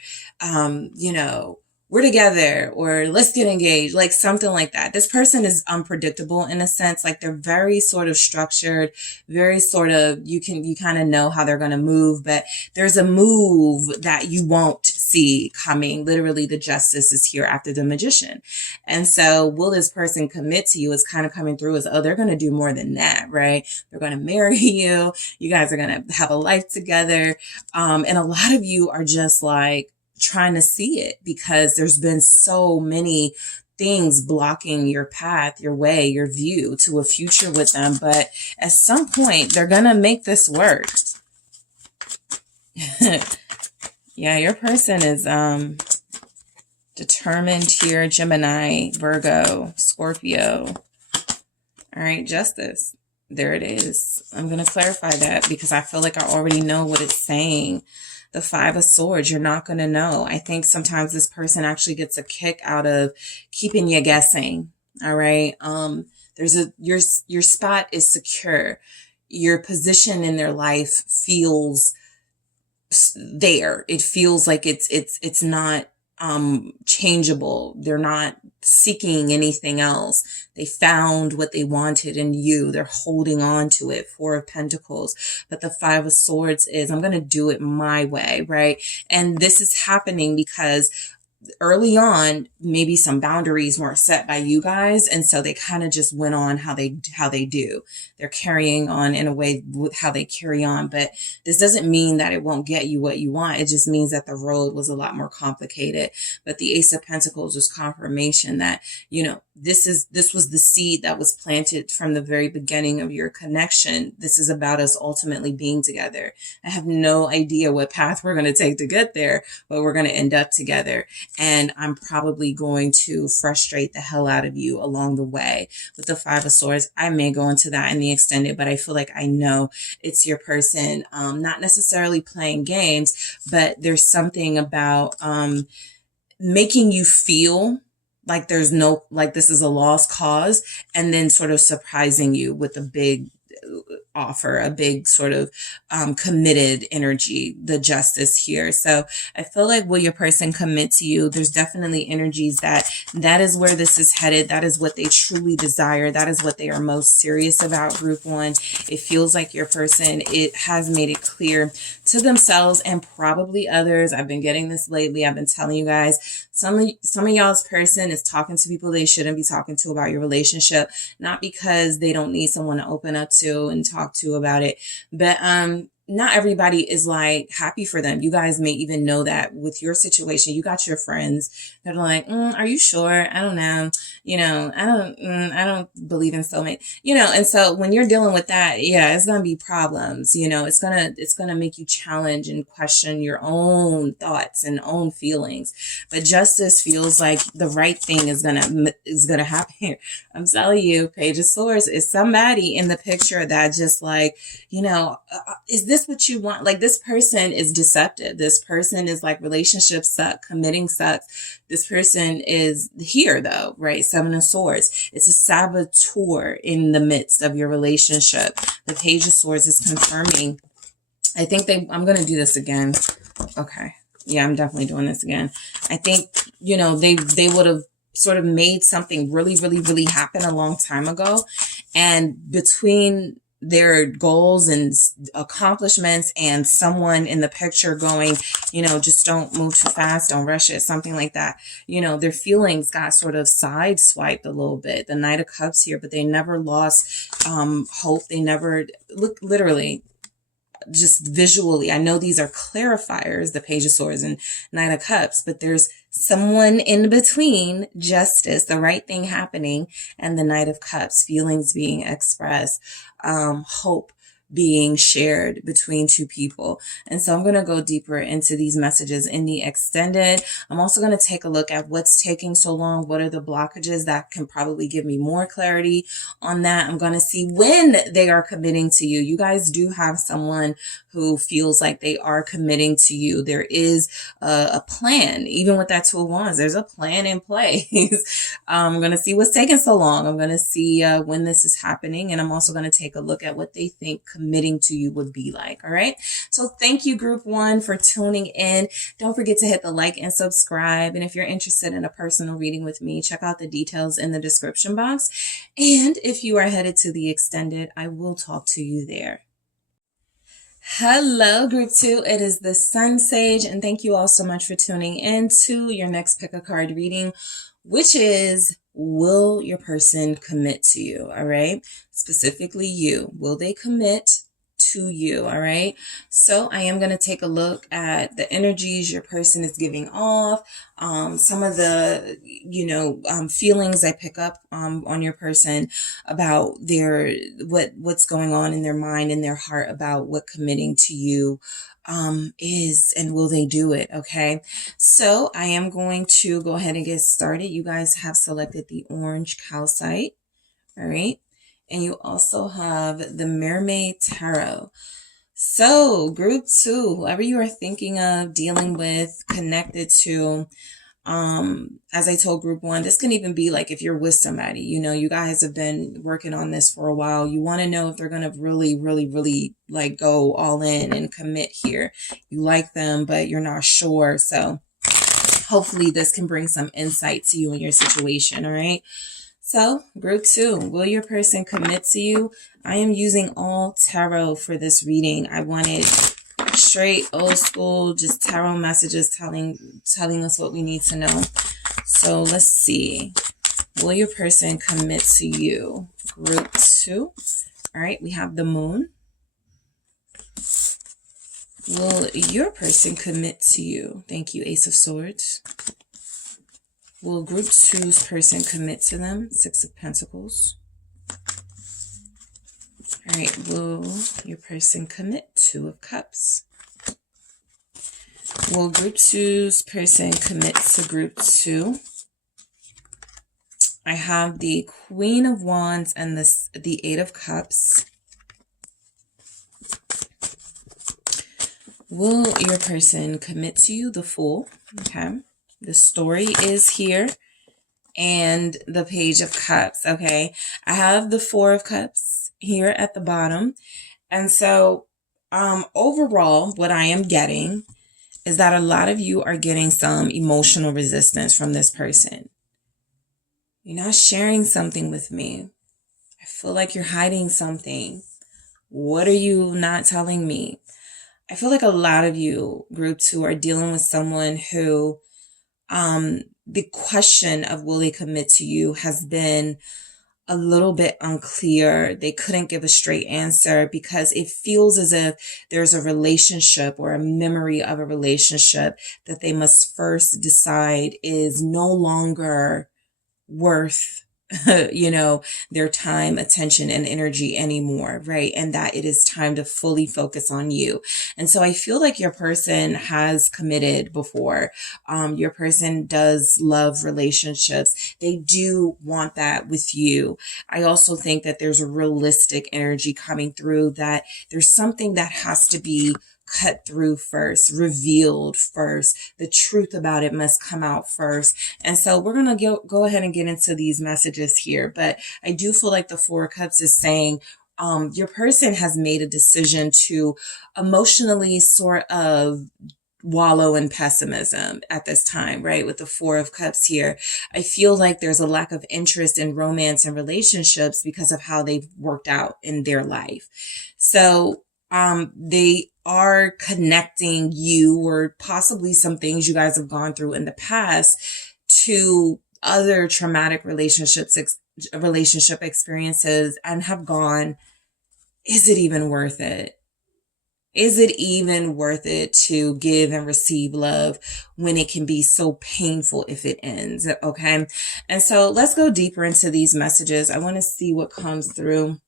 We're together, or let's get engaged, like something like that. This person is unpredictable in a sense. Like they're very sort of structured, very sort of, you kind of know how they're going to move, but there's a move that you won't see coming. Literally, the Justice is here after the Magician. And so will this person commit to you? Is kind of coming through as, oh, they're going to do more than that, right? They're going to marry you. You guys are going to have a life together. And a lot of you are just like, trying to see it, because there's been so many things blocking your path, your way, your view to a future with them. But at some point, they're going to make this work. Yeah, your person is determined here. Gemini, Virgo, Scorpio. All right, Justice. There it is. I'm going to clarify that because I feel like I already know what it's saying. The Five of Swords, you're not going to know. I think sometimes this person actually gets a kick out of keeping you guessing. All right. Your spot is secure. Your position in their life feels there. It feels like it's not changeable. They're not seeking anything else. They found what they wanted in you. They're holding on to it. Four of Pentacles. But the Five of Swords is, I'm going to do it my way, right? And this is happening because early on, maybe some boundaries weren't set by you guys. And so they kind of just went on how they do. They're carrying on in a way with how they carry on. But this doesn't mean that it won't get you what you want. It just means that the road was a lot more complicated. But the Ace of Pentacles was confirmation that, you know, this was the seed that was planted from the very beginning of your connection. This is about us ultimately being together. I have no idea what path we're going to take to get there, but we're going to end up together. And I'm probably going to frustrate the hell out of you along the way. With the Five of Swords, I may go into that in the extended, but I feel like I know it's your person, not necessarily playing games, but there's something about making you feel like there's no, like this is a lost cause, and then sort of surprising you with a big offer, a big sort of committed energy, the Justice here. So I feel like, will your person commit to you? There's definitely energies that is where this is headed. That is what they truly desire. That is what they are most serious about, group one. It feels like your person, it has made it clear to themselves and probably others. I've been getting this lately. I've been telling you guys, some of y'all's person is talking to people they shouldn't be talking to about your relationship, not because they don't need someone to open up to and talk to about it, but not everybody is like happy for them. You guys may even know that with your situation. You got your friends that are like, are you sure? I don't know. You know, I don't believe in soulmate, you know? And so when you're dealing with that, yeah, it's going to be problems. You know, it's going to make you challenge and question your own thoughts and own feelings. But Justice feels like the right thing is going to happen here. I'm telling you, Page of Swords is somebody in the picture that just like, you know, is this what you want? Like, this person is deceptive. This person is like, relationships suck, committing sucks. This person is here though, right? Seven of Swords. It's a saboteur in the midst of your relationship. The Page of Swords is confirming. I think I'm going to do this again. Okay. Yeah, I'm definitely doing this again. I think, you know, they would have sort of made something really, really, really happen a long time ago. And between their goals and accomplishments and someone in the picture going, you know, just don't move too fast, don't rush it, something like that. You know, their feelings got sort of sideswiped a little bit. The Knight of Cups here, but they never lost hope. They never, look, literally, just visually, I know these are clarifiers, the Page of Swords and Knight of Cups, but there's someone in between Justice, the right thing happening, and the Knight of Cups, feelings being expressed, hope being shared between two people. And so I'm going to go deeper into these messages in the extended. I'm also going to take a look at what's taking so long. What are the blockages that can probably give me more clarity on that? I'm going to see when they are committing to you. You guys do have someone who feels like they are committing to you. There is a plan. Even with that Two of Wands, there's a plan in place. I'm going to see what's taking so long. I'm going to see when this is happening. And I'm also going to take a look at what they think committing to you would be like. All right. So thank you, group one, for tuning in. Don't forget to hit the like and subscribe. And if you're interested in a personal reading with me, check out the details in the description box. And if you are headed to the extended, I will talk to you there. Hello, group two. It is the SunSage, and thank you all so much for tuning in to your next pick a card reading, which is, will your person commit to you? All right. Specifically you. Will they commit to you? All right. So I am going to take a look at the energies your person is giving off. Some of the, feelings I pick up on your person about their, what's going on in their mind and their heart about what committing to you is, and will they do it? Okay. So I am going to go ahead and get started. You guys have selected the orange calcite. All right. And you also have the Mermaid Tarot. So group two, whoever you are thinking of, dealing with, connected to, as I told group one, this can even be like if you're with somebody, you guys have been working on this for a while. You want to know if they're going to really, really, really like go all in and commit here. You like them, but you're not sure. So hopefully this can bring some insight to you in your situation. All right. So group two, will your person commit to you? I am using all tarot for this reading. I wanted straight old school, just tarot messages telling us what we need to know. So let's see. Will your person commit to you? Group 2. All right, we have the moon. Will your person commit to you? Thank you, Ace of Swords. Will group 2's person commit to them? Six of Pentacles. All right, will your person commit? Two of Cups. Will group 2's person commit to group 2? I have the Queen of Wands and the Eight of Cups. Will your person commit to you? The Fool. Okay. The story is here. And the Page of Cups. Okay. I have the Four of Cups here at the bottom. And so, overall, what I am getting is that a lot of you are getting some emotional resistance from this person. You're not sharing something with me. I feel like you're hiding something. What are you not telling me? I feel like a lot of you, group 2, are dealing with someone who, the question of will they commit to you has been a little bit unclear. They couldn't give a straight answer because it feels as if there's a relationship or a memory of a relationship that they must first decide is no longer worth their time, attention, and energy anymore, right? And that it is time to fully focus on you. And so I feel like your person has committed before. Your person does love relationships. They do want that with you. I also think that there's a realistic energy coming through, that there's something that has to be cut through first, revealed first. The truth about it must come out first. And so we're going to go ahead and get into these messages here. But I do feel like the Four of Cups is saying your person has made a decision to emotionally sort of wallow in pessimism at this time, right? With the Four of Cups here, I feel like there's a lack of interest in romance and relationships because of how they've worked out in their life. So they are connecting you, or possibly some things you guys have gone through in the past, to other traumatic relationship experiences, and have gone, is it even worth it? Is it even worth it to give and receive love when it can be so painful if it ends? Okay. And so let's go deeper into these messages. I want to see what comes through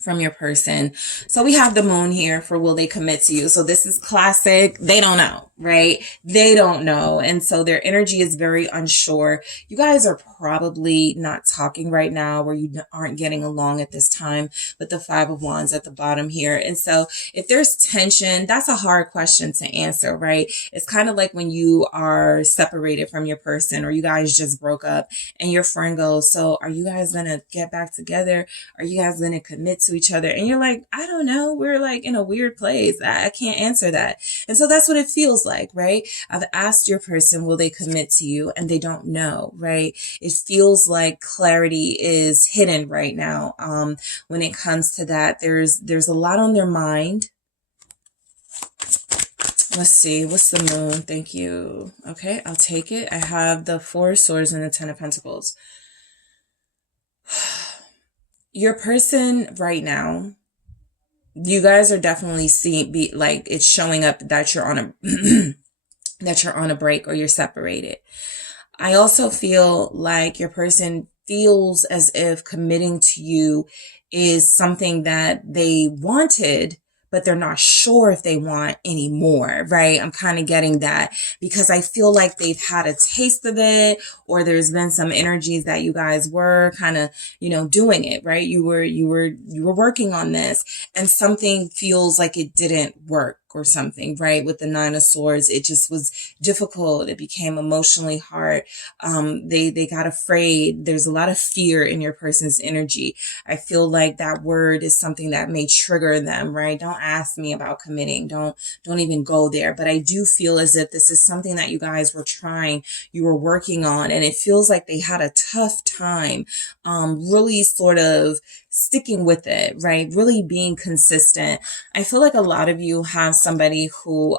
from your person. So we have the moon here for will they commit to you? So this is classic. They don't know, right? They don't know. And so their energy is very unsure. You guys are probably not talking right now, where you aren't getting along at this time, with the Five of Wands at the bottom here. And so if there's tension, that's a hard question to answer, right? It's kind of like when you are separated from your person, or you guys just broke up, and your friend goes, so are you guys going to get back together? Are you guys going to commit to each other? And you're like, I don't know. We're like in a weird place. I can't answer that. And so that's what it feels like, right? I've asked your person, will they commit to you? And they don't know, right? It feels like clarity is hidden right now. When it comes to that, there's a lot on their mind. Let's see. What's the moon? Thank you. Okay, I'll take it. I have the Four of Swords and the Ten of Pentacles. Your person right now, you guys are definitely it's showing up that you're on a that you're on a break, or you're separated. I also feel like your person feels as if committing to you is something that they wanted, but they're not sure if they want anymore, right? I'm kind of getting that, because I feel like they've had a taste of it, or there's been some energies that you guys were kind of, doing it, right? You were working on this, and something feels like it didn't work or something, right? With the Nine of Swords, it just was difficult. It became emotionally hard. They got afraid. There's a lot of fear in your person's energy. I feel like that word is something that may trigger them, right? Don't ask me about committing. Don't even go there. But I do feel as if this is something that you guys were trying, you were working on, and it feels like they had a tough time, really sort of sticking with it, right? Really being consistent. I feel like a lot of you have somebody who,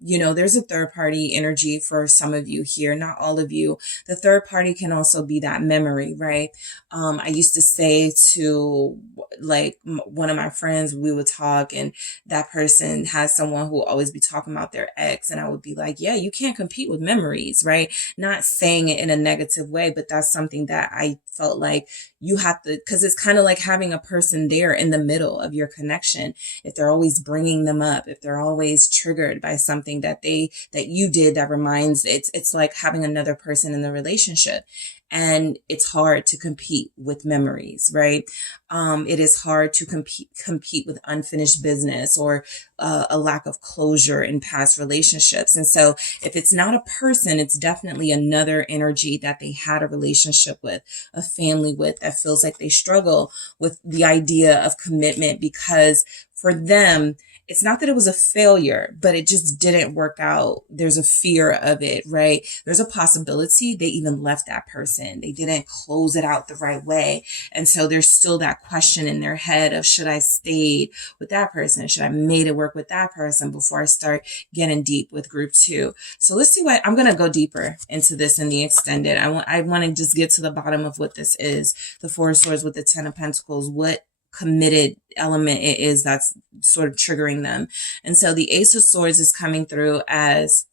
you know, there's a third party energy for some of you here, not all of you. The third party can also be that memory, right? I used to say to like one of my friends, we would talk and that person has someone who will always be talking about their ex. And I would be like, yeah, you can't compete with memories, right? Not saying it in a negative way, but that's something that I felt like you have to, because it's kind of like having a person there in the middle of your connection. If they're always bringing them up, if they're always triggered by something that you did that reminds, it's like having another person in the relationship. And it's hard to compete with memories, right? It is hard to compete with unfinished business or a lack of closure in past relationships. And so if it's not a person, it's definitely another energy that they had a relationship with, a family with, that feels like they struggle with the idea of commitment, because for them, it's not that it was a failure, but it just didn't work out. There's a fear of it, right? There's a possibility they even left that person. They didn't close it out the right way. And so there's still that question in their head of, should I stayed with that person? Should I made it work with that person before I start getting deep with group 2? So let's see what, I'm going to go deeper into this in the extended. I want to just get to the bottom of what this is. The 4 of Swords with the 10 of Pentacles, what committed element it is that's sort of triggering them. And so the Ace of Swords is coming through as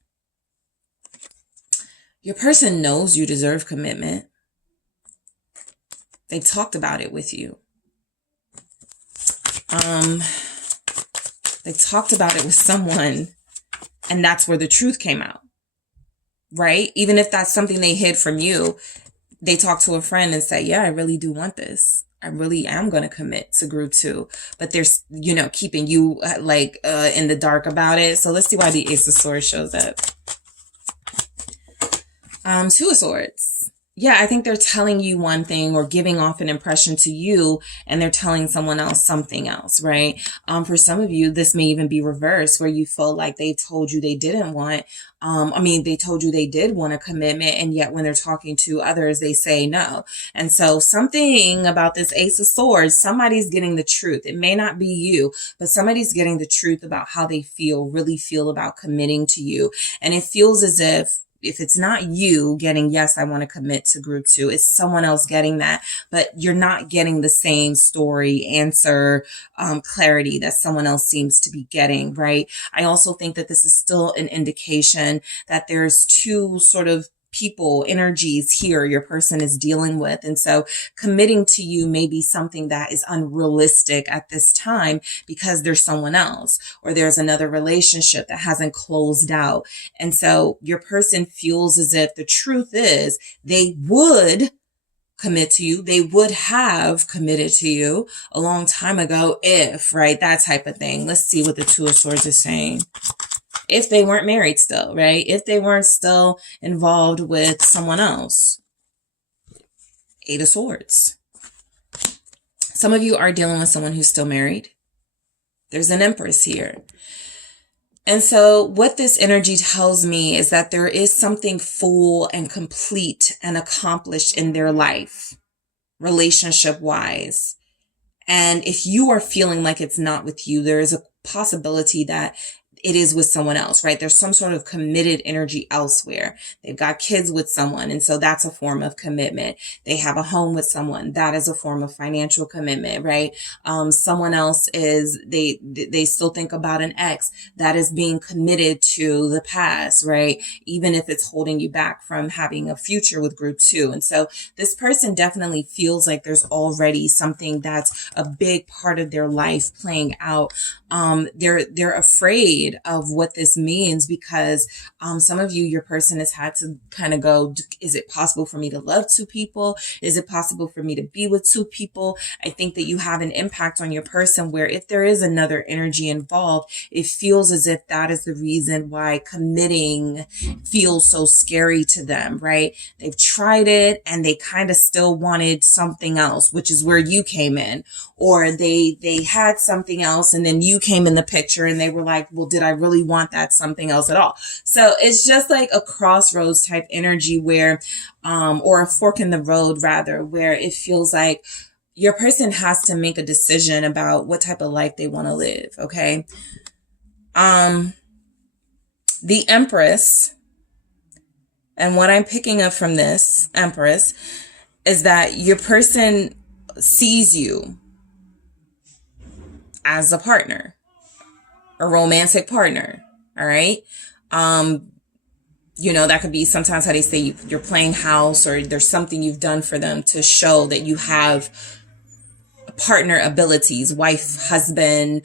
your person knows you deserve commitment. They talked about it with you. They talked about it with someone, and that's where the truth came out, right? Even if that's something they hid from you, they talked to a friend and said, yeah, I really do want this. I really am going to commit to group 2, but they're, you know, keeping you in the dark about it. So let's see why the Ace of Swords shows up. 2 of Swords. Yeah, I think they're telling you one thing or giving off an impression to you, and they're telling someone else something else, right? For some of you, this may even be reversed, where you feel like they told you they didn't want, they told you they did want a commitment, and yet when they're talking to others, they say no. And so something about this Ace of Swords, somebody's getting the truth. It may not be you, but somebody's getting the truth about how they really feel about committing to you. And it feels as if it's not you getting, yes, I want to commit to group 2, it's someone else getting that, but you're not getting the same story, answer, clarity that someone else seems to be getting, right? I also think that this is still an indication that there's 2 sort of people, energies here your person is dealing with. And so committing to you may be something that is unrealistic at this time because there's someone else or there's another relationship that hasn't closed out. And so your person feels as if the truth is they would commit to you. They would have committed to you a long time ago if, right? That type of thing. Let's see what the 2 of Swords is saying. If they weren't married still, right? If they weren't still involved with someone else. 8 of Swords. Some of you are dealing with someone who's still married. There's an Empress here. And so what this energy tells me is that there is something full and complete and accomplished in their life, relationship-wise. And if you are feeling like it's not with you, there is a possibility that it is with someone else, right? There's some sort of committed energy elsewhere. They've got kids with someone, and so that's a form of commitment. They have a home with someone. That is a form of financial commitment, right? Someone else they still think about an ex. That is being committed to the past, right? Even if it's holding you back from having a future with group 2. And so this person definitely feels like there's already something that's a big part of their life playing out. They're afraid of what this means because some of you, your person has had to kind of go, is it possible for me to love 2 people? Is it possible for me to be with 2 people? I think that you have an impact on your person where if there is another energy involved, it feels as if that is the reason why committing feels so scary to them, right? They've tried it and they kind of still wanted something else, which is where you came in. Or they had something else and then you came in the picture and they were like, well, did I really want that something else at all? So it's just like a crossroads type energy where, or a fork in the road rather, where it feels like your person has to make a decision about what type of life they want to live. Okay. The Empress, and what I'm picking up from this Empress is that your person sees you as a partner, a romantic partner. All right. That could be sometimes how they say you're playing house, or there's something you've done for them to show that you have partner abilities, wife, husband,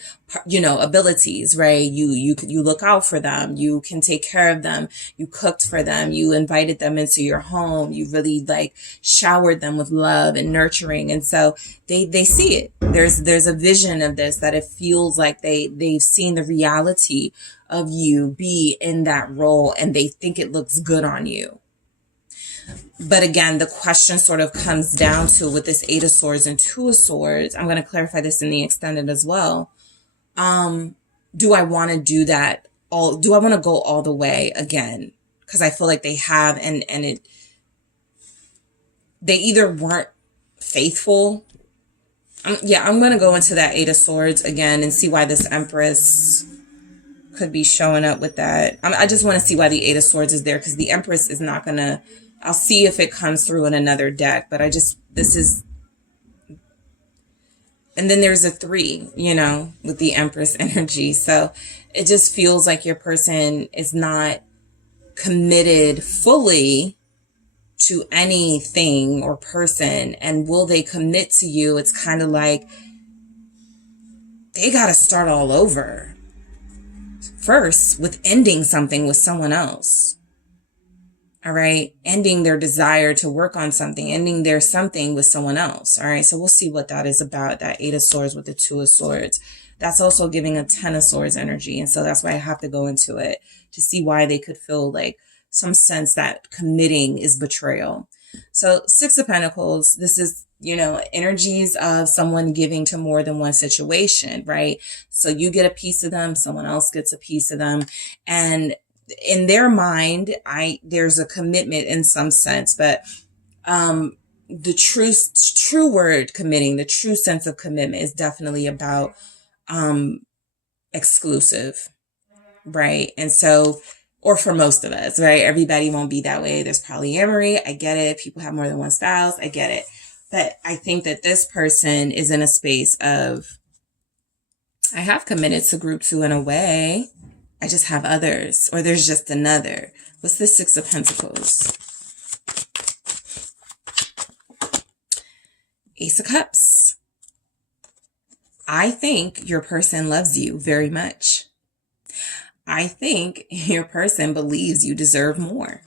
abilities, right? You look out for them. You can take care of them. You cooked for them. You invited them into your home. You really showered them with love and nurturing. And so they see it. There's a vision of this, that it feels like they've seen the reality of you be in that role, and they think it looks good on you. But again, the question sort of comes down to, with this Eight of Swords and Two of Swords, I'm going to clarify this in the extended as well. Do I want to do that do I want to go all the way again? Because I feel like they have, and they either weren't faithful. I'm going to go into that Eight of Swords again and see why this Empress could be showing up with that. I just want to see why the Eight of Swords is there, because the Empress is not going to, I'll see if it comes through in another deck, but and then there's a 3, with the Empress energy. So it just feels like your person is not committed fully to anything or person. And will they commit to you? It's kind of like they got to start all over first with ending something with someone else. All right. Ending their desire to work on something, ending their something with someone else. All right. So we'll see what that is about, that Eight of Swords with the Two of Swords. That's also giving a 10 of Swords energy. And so that's why I have to go into it to see why they could feel like some sense that committing is betrayal. So Six of Pentacles, this is, energies of someone giving to more than one situation, right? So you get a piece of them, someone else gets a piece of them. And in their mind, there's a commitment in some sense, but the true word committing, the true sense of commitment is definitely about exclusive, right? And so, or for most of us, right? Everybody won't be that way. There's polyamory. I get it. People have more than one spouse. I get it. But I think that this person is in a space of, I have committed to group 2 in a way. I just have others, or there's just another. What's the Six of Pentacles? Ace of Cups. I think your person loves you very much. I think your person believes you deserve more.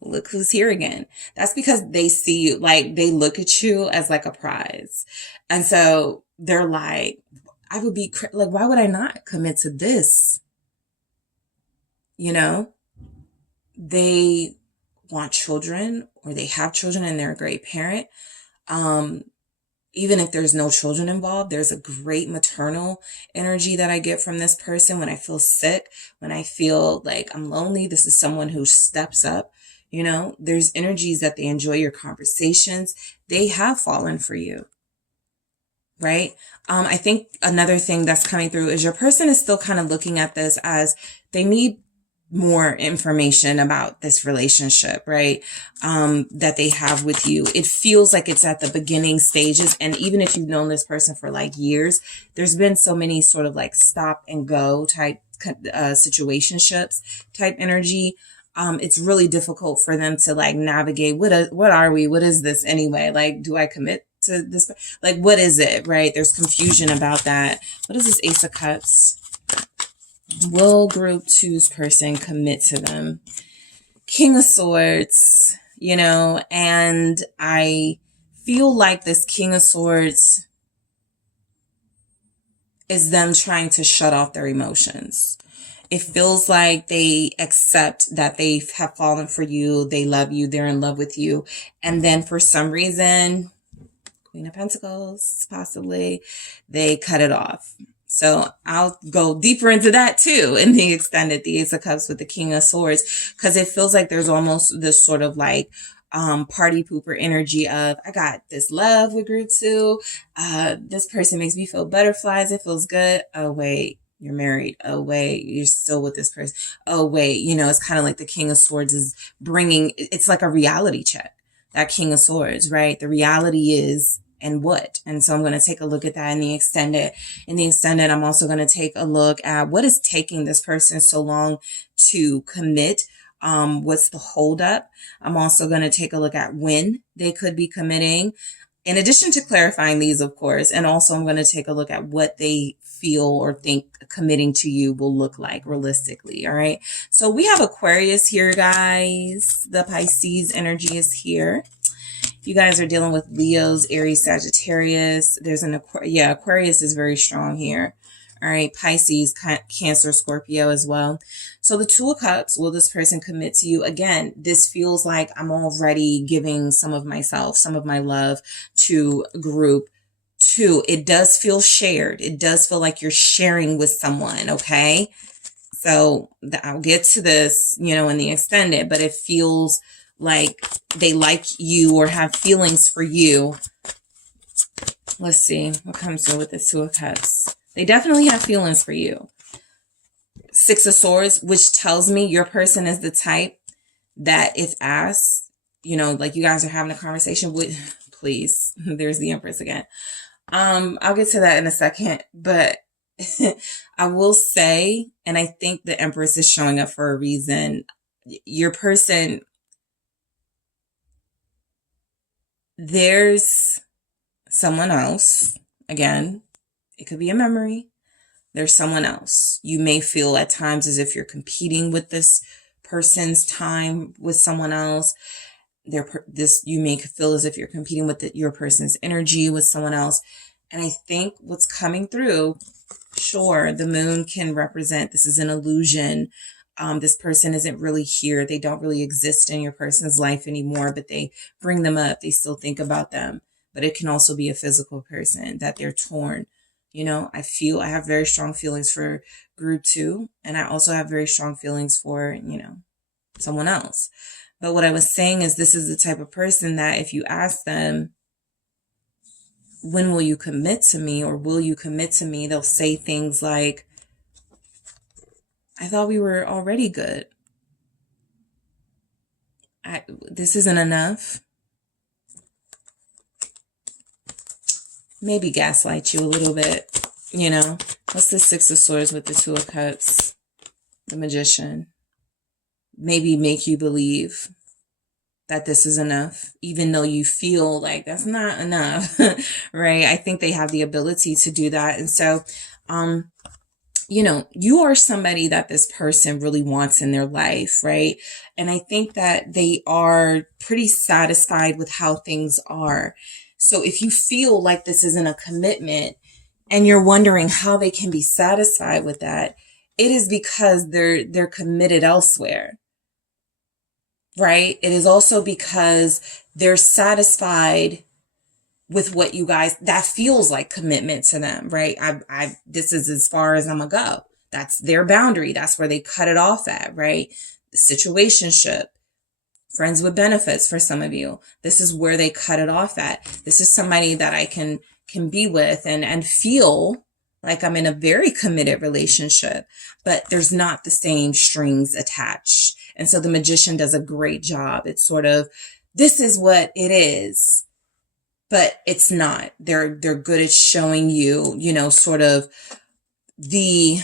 Look who's here again. That's because they see you, they look at you as a prize. And so they're like, why would I not commit to this? They want children, or they have children and they're a great parent. Even if there's no children involved, there's a great maternal energy that I get from this person. When I feel sick, when I feel like I'm lonely, this is someone who steps up. There's energies that they enjoy your conversations. They have fallen for you, right? I think another thing that's coming through is your person is still kind of looking at this as they need more information about this relationship, right? That they have with you. It feels like it's at the beginning stages. And even if you've known this person for years, there's been so many sort of stop and go type situationships type energy. It's really difficult for them to navigate. What are we? What is this anyway? Do I commit to this? What is it? Right? There's confusion about that. What is this Ace of Cups? Will group 2's person commit to them? King of Swords, and I feel like this King of Swords is them trying to shut off their emotions. It feels like they accept that they have fallen for you. They love you. They're in love with you. And then for some reason, Queen of Pentacles, possibly, they cut it off. So I'll go deeper into that too in the extended, the Ace of Cups with the King of Swords, because it feels like there's almost this sort of party pooper energy of, I got this love with group 2. This person makes me feel butterflies. It feels good. Oh, wait. you're married. Oh, wait, you're still with this person. Oh, wait, you know, it's kind of like the King of Swords is bringing, it's like a reality check, that King of Swords, right? The reality is, and what? And so I'm going to take a look at that in the extended. In the extended, I'm also going to take a look at what is taking this person so long to commit. What's the holdup? I'm also going to take a look at when they could be committing, in addition to clarifying these, of course. And also I'm going to take a look at what they feel or think committing to you will look like realistically. All right. So we have Aquarius here, guys. The Pisces energy is here. You guys are dealing with Leos, Aries, Sagittarius. There's an Aquarius is very strong here. All right, Pisces, Cancer, Scorpio as well. So the Two of Cups, will this person commit to you? Again, this feels like I'm already giving some of myself, some of my love to group 2. It does feel shared. It does feel like you're sharing with someone, okay? So I'll get to this, you know, in the extended, but it feels like they like you or have feelings for you. Let's see what comes through with the Two of Cups. They definitely have feelings for you. Six of Swords, which tells me your person is the type that if asked, you know, like you guys are having a conversation with, please, there's the Empress again. I'll get to that in a second, but I will say, and I think the Empress is showing up for a reason. Your person, there's someone else, again, it could be a memory. There's someone else. You may feel at times as if you're competing with this person's time with someone else. You may feel as if you're competing with your person's energy with someone else. And I think what's coming through, sure, the moon can represent this is an illusion. This person isn't really here. They don't really exist in your person's life anymore, but they bring them up. They still think about them. But it can also be a physical person that they're torn. You know, I have very strong feelings for group 2. And I also have very strong feelings for, you know, someone else. But what I was saying is this is the type of person that if you ask them, when will you commit to me or will you commit to me? They'll say things like, I thought we were already good. This isn't enough. Maybe gaslight you a little bit, you know. What's the Six of Swords with the Two of Cups? The Magician. Maybe make you believe that this is enough, even though you feel like that's not enough, right? I think they have the ability to do that. And so, you know, you are somebody that this person really wants in their life, right? And I think that they are pretty satisfied with how things are. So if you feel like this isn't a commitment and you're wondering how they can be satisfied with that, it is because they're committed elsewhere, right? It is also because they're satisfied with what you guys, that feels like commitment to them, right? This is as far as I'm gonna go. That's their boundary. That's where they cut it off at, right? The situationship. Friends with benefits for some of you. This is where they cut it off at. This is somebody that I can be with and feel like I'm in a very committed relationship, but there's not the same strings attached. And so the Magician does a great job. It's sort of, this is what it is, but it's not. They're good at showing you, you know, sort of the,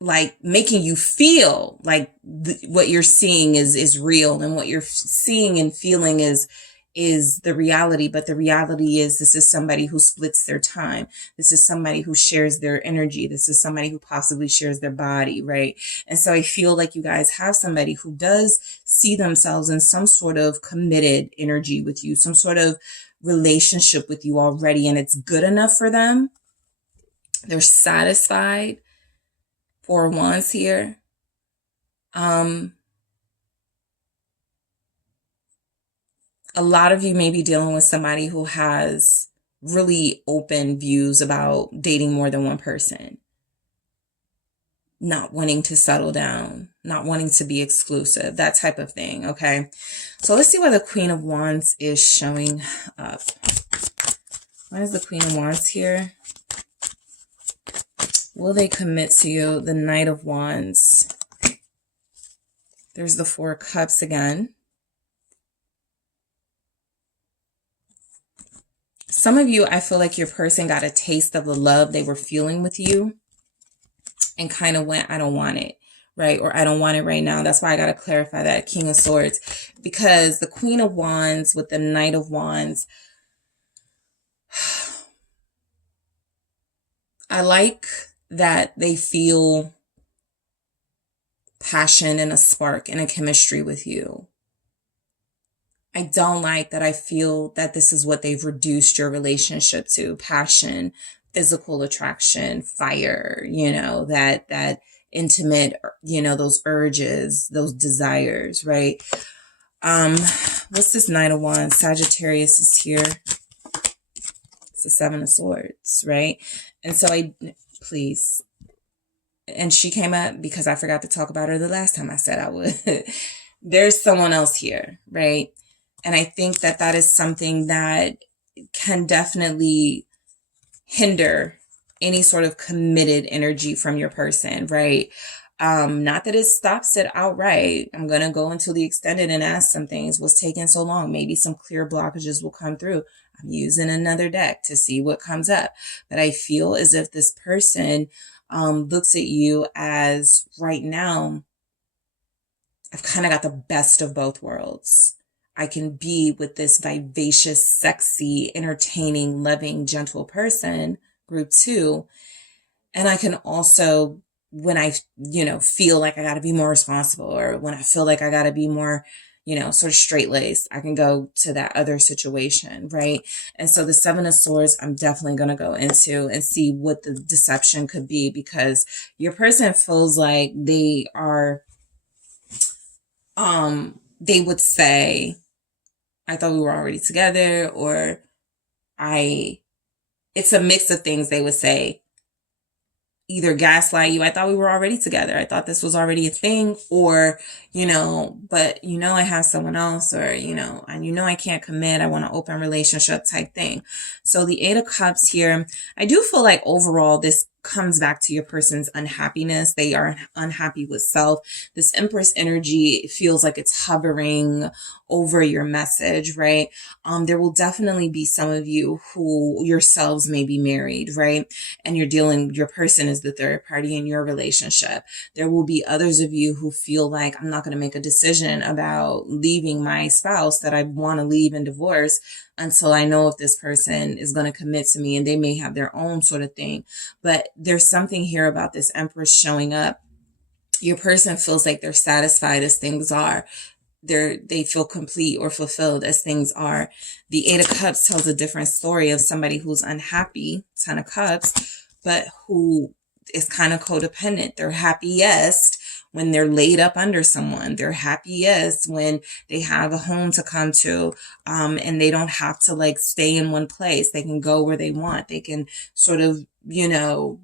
like making you feel like what you're seeing is real, and what you're seeing and feeling is the reality. But the reality is this is somebody who splits their time. This is somebody who shares their energy. This is somebody who possibly shares their body, right? And so I feel like you guys have somebody who does see themselves in some sort of committed energy with you, some sort of relationship with you already, and it's good enough for them. They're satisfied. Four of Wands here. A lot of you may be dealing with somebody who has really open views about dating more than one person. Not wanting to settle down, not wanting to be exclusive, that type of thing, okay? So let's see why the Queen of Wands is showing up. Why is the Queen of Wands here? Will they commit to you? The Knight of Wands. There's the Four of Cups again. Some of you, I feel like your person got a taste of the love they were feeling with you and kind of went, I don't want it, right? Or I don't want it right now. That's why I got to clarify that, King of Swords, because the Queen of Wands with the Knight of Wands, I like that they feel passion and a spark and a chemistry with you. I don't like that I feel that this is what they've reduced your relationship to: passion, physical attraction, fire, you know, that intimate, you know, those urges, those desires, right? What's this Knight of Wands? Sagittarius is here. It's the Seven of Swords, right? And so please, and she came up because I forgot to talk about her the last time I said I would. There's someone else here, right? And I think that that is something that can definitely hinder any sort of committed energy from your person, right? Not that it stops it outright. I'm going to go into the extended and ask some things. What's taking so long? Maybe some clear blockages will come through. I'm using another deck to see what comes up. But I feel as if this person looks at you as, right now, I've kind of got the best of both worlds. I can be with this vivacious, sexy, entertaining, loving, gentle person, group 2. And I can also, when I, you know, feel like I got to be more responsible, or when I feel like I got to be more, you know, sort of straight-laced, I can go to that other situation, right? And so the Seven of Swords, I'm definitely going to go into and see what the deception could be, because your person feels like they are, they would say, I thought we were already together, or it's a mix of things they would say. Either gaslight you, I thought we were already together, I thought this was already a thing, or, you know, but you know I have someone else, or, you know, and you know I can't commit, I want an open relationship type thing. So the Eight of Cups here, I do feel like overall this comes back to your person's unhappiness. They are unhappy with self. This Empress energy feels like it's hovering over your message, right? There will definitely be some of you who yourselves may be married, right? And your person is the third party in your relationship. There will be others of you who feel like, I'm not going to make a decision about leaving my spouse that I want to leave and divorce until I know if this person is going to commit to me, and they may have their own sort of thing. But there's something here about this Empress showing up. Your person feels like they're satisfied as things are. They feel complete or fulfilled as things are. The Eight of Cups tells a different story of somebody who's unhappy, Ten of Cups, but who is kind of codependent. They're happiest when they're laid up under someone. They're happiest when they have a home to come to, and they don't have to like stay in one place. They can go where they want. They can sort of, you know,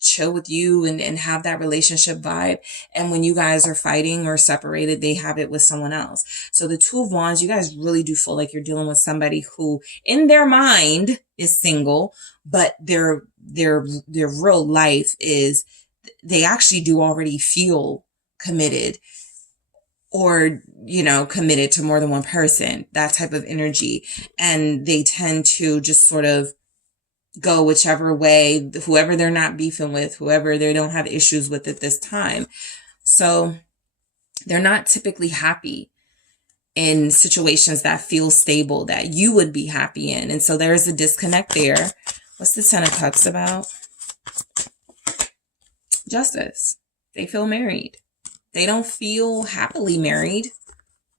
chill with you and have that relationship vibe. And when you guys are fighting or separated, they have it with someone else. So the Two of Wands, you guys really do feel like you're dealing with somebody who in their mind is single, but their real life is, they actually do already feel committed, or, you know, committed to more than one person, that type of energy. And they tend to just sort of go whichever way, whoever they're not beefing with, whoever they don't have issues with at this time. So they're not typically happy in situations that feel stable, that you would be happy in. And so there's a disconnect there. What's the Ten of Cups about? Justice. They feel married. They don't feel happily married.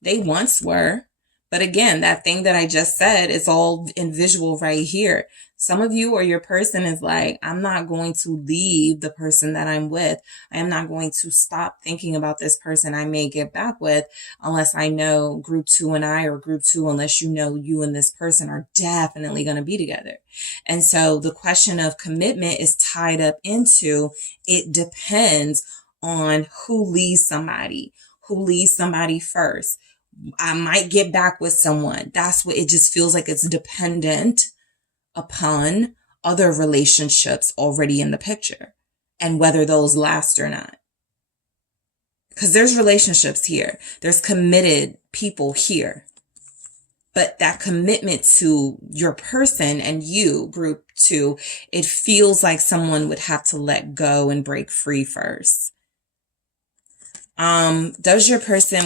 They once were. But again, that thing that I just said, it's all in visual right here. Some of you or your person is like, I'm not going to leave the person that I'm with. I am not going to stop thinking about this person I may get back with unless I know group 2 and I, or group 2, unless you know you and this person are definitely going to be together. And so the question of commitment is tied up into, it depends on who leaves somebody first. I might get back with someone. That's what it just feels like. It's dependent upon other relationships already in the picture and whether those last or not. Because there's relationships here. There's committed people here. But that commitment to your person and you, group 2, it feels like someone would have to let go and break free first. Will your person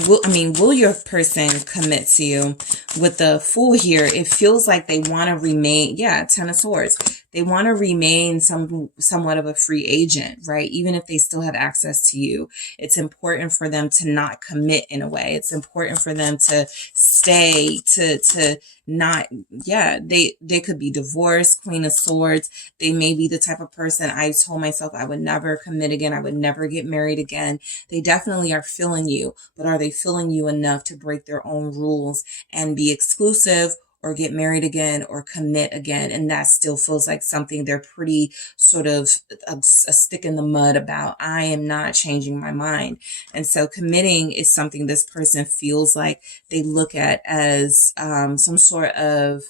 commit to you? With the Fool here, it feels like they want to remain, 10 of Swords. They want to remain somewhat of a free agent, right? Even if they still have access to you. It's important for them to not commit in a way. It's important for them to stay, to not, they could be divorced, Queen of Swords. They may be the type of person I told myself I would never commit again. I would never get married again. They definitely are feeling you, but are they feeling you enough to break their own rules and be exclusive or get married again or commit again? And that still feels like something they're pretty sort of a stick in the mud about. I am not changing my mind. And so committing is something this person feels like they look at as some sort of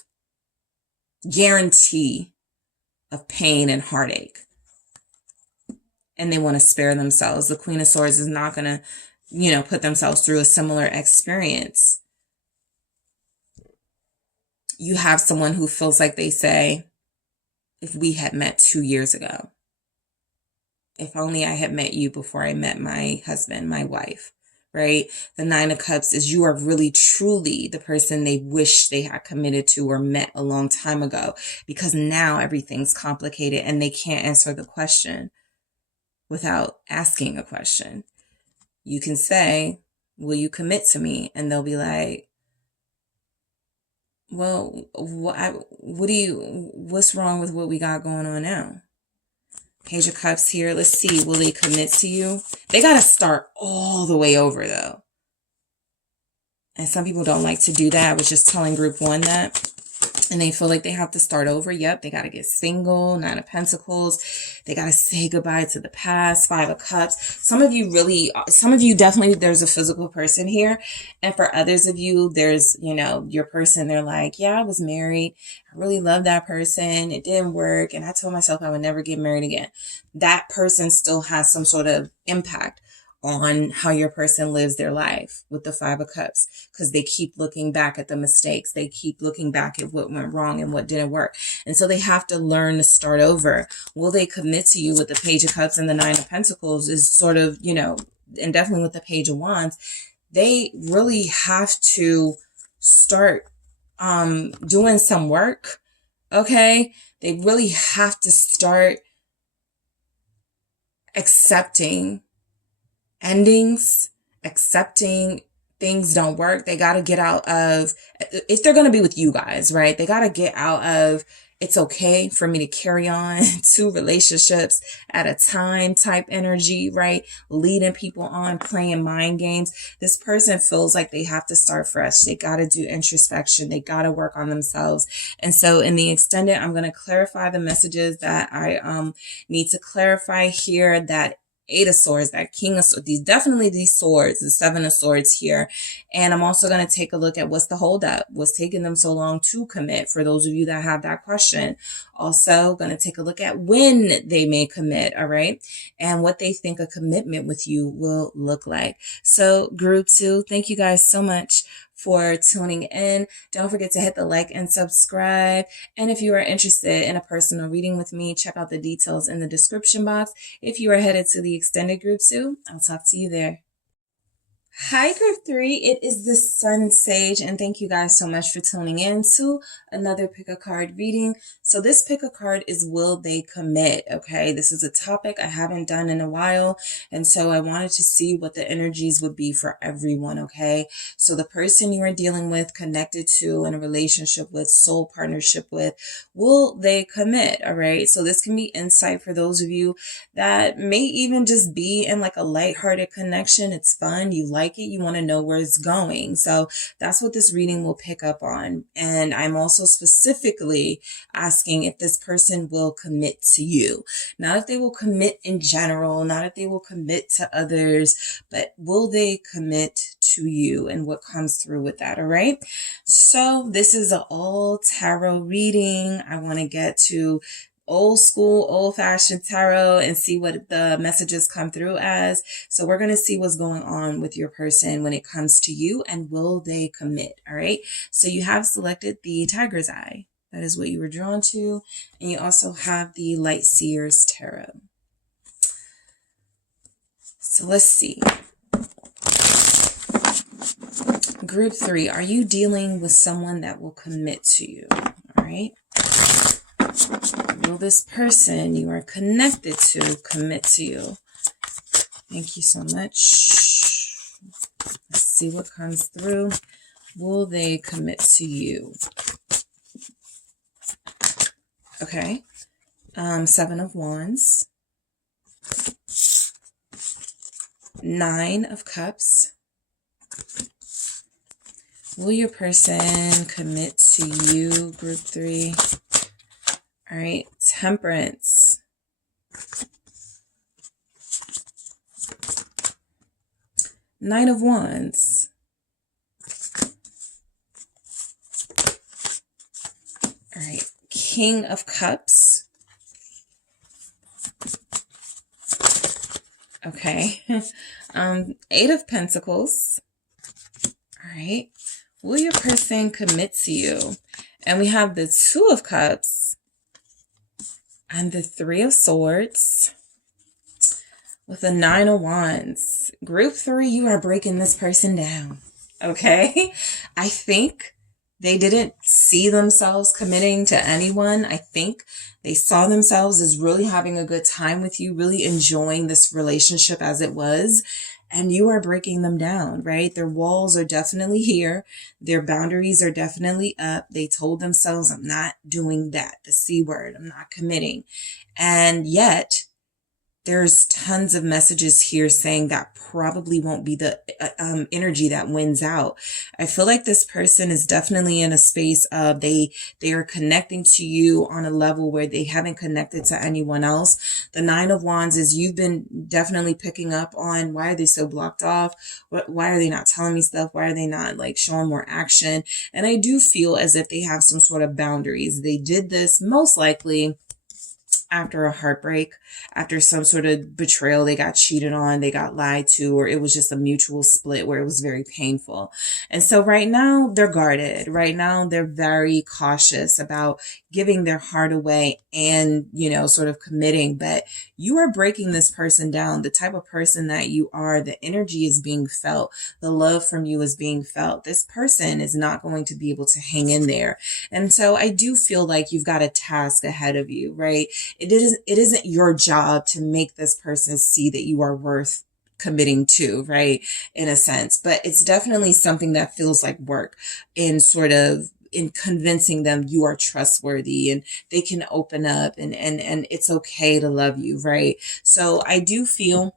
guarantee of pain and heartache. And they want to spare themselves. The Queen of Swords is not going to, put themselves through a similar experience. You have someone who feels like they say, if we had met 2 years ago, if only I had met you before I met my husband, my wife, right? The 9 of Cups is you are really truly the person they wish they had committed to or met a long time ago, because now everything's complicated and they can't answer the question without asking a question. You can say, will you commit to me? And they'll be like, well, what's wrong with what we got going on now? Page of Cups here. Let's see. Will they commit to you? They got to start all the way over though. And some people don't like to do that. I was just telling group 1 that. And they feel like they have to start over. Yep, they got to get single. 9 of Pentacles. They got to say goodbye to the past. 5 of Cups. Some of you definitely, there's a physical person here. And for others of you, there's, your person, they're like, yeah, I was married. I really love that person. It didn't work. And I told myself I would never get married again. That person still has some sort of impact on how your person lives their life with the 5 of Cups, because they keep looking back at the mistakes. They keep looking back at what went wrong and what didn't work. And so they have to learn to start over. Will they commit to you? With the Page of Cups and the 9 of Pentacles is sort of, and definitely with the Page of Wands, they really have to start doing some work. Okay. They really have to start accepting endings, accepting things don't work. They got to get out of, if they're going to be with you guys, right? They got to get out of, it's okay for me to carry on 2 relationships at a time type energy, right? Leading people on, playing mind games. This person feels like they have to start fresh. They got to do introspection. They got to work on themselves. And so in the extended, I'm going to clarify the messages that I need to clarify here. That 8 of Swords, that King of Swords, these swords, the 7 of Swords here. And I'm also going to take a look at what's the holdup, what's taking them so long to commit, for those of you that have that question. Also going to take a look at when they may commit, all right? And what they think a commitment with you will look like. So group 2, thank you guys so much for tuning in. Don't forget to hit the like and subscribe. And if you are interested in a personal reading with me, check out the details in the description box. If you are headed to the extended group 2, I'll talk to you there. Hi group 3, it is the SunSage, and thank you guys so much for tuning in to another pick a card reading. So this pick a card is will they commit? Okay, this is a topic I haven't done in a while, and so I wanted to see what the energies would be for everyone. Okay, so the person you are dealing with, connected to, in a relationship with, soul partnership with, will they commit? All right, so this can be insight for those of you that may even just be in like a lighthearted connection. It's fun, you like it, you want to know where it's going. So that's what this reading will pick up on. And I'm also specifically asking asking if this person will commit to you. Not if they will commit in general, not if they will commit to others, but will they commit to you and what comes through with that, all right? So this is an all tarot reading. I want to get to old school, old fashioned tarot and see what the messages come through as. So we're going to see what's going on with your person when it comes to you and will they commit. All right. So you have selected the Tiger's Eye. That is what you were drawn to. And you also have the Light Seers Tarot. So let's see. Group 3, are you dealing with someone that will commit to you? All right. Will this person you are connected to commit to you? Thank you so much. Let's see what comes through. Will they commit to you? Okay. 7 of Wands. 9 of Cups. Will your person commit to you, Group 3? All right, Temperance. Knight of Wands. All right, King of Cups. Okay, 8 of Pentacles. All right, will your person commit to you? And we have the 2 of Cups. And the 3 of Swords with the 9 of Wands. Group 3, you are breaking this person down. Okay? I think they didn't see themselves committing to anyone. I think they saw themselves as really having a good time with you, really enjoying this relationship as it was. And you are breaking them down, right? Their walls are definitely here. Their boundaries are definitely up. They told themselves, I'm not doing that. The C word, I'm not committing. And yet there's tons of messages here saying that probably won't be the energy that wins out. I feel like this person is definitely in a space of they are connecting to you on a level where they haven't connected to anyone else. The 9 of Wands is you've been definitely picking up on why are they so blocked off? Why are they not telling me stuff? Why are they not like showing more action? And I do feel as if they have some sort of boundaries. They did this most likely after a heartbreak, after some sort of betrayal, they got cheated on, they got lied to, or it was just a mutual split where it was very painful. And so right now they're guarded. Right now they're very cautious about giving their heart away and, you know, sort of committing. But you are breaking this person down. The type of person that you are, the energy is being felt. The love from you is being felt. This person is not going to be able to hang in there. And so I do feel like you've got a task ahead of you, right? It isn't your job to make this person see that you are worth committing to, right? In a sense, but it's definitely something that feels like work in sort of in convincing them you are trustworthy and they can open up and it's okay to love you, right? So I do feel,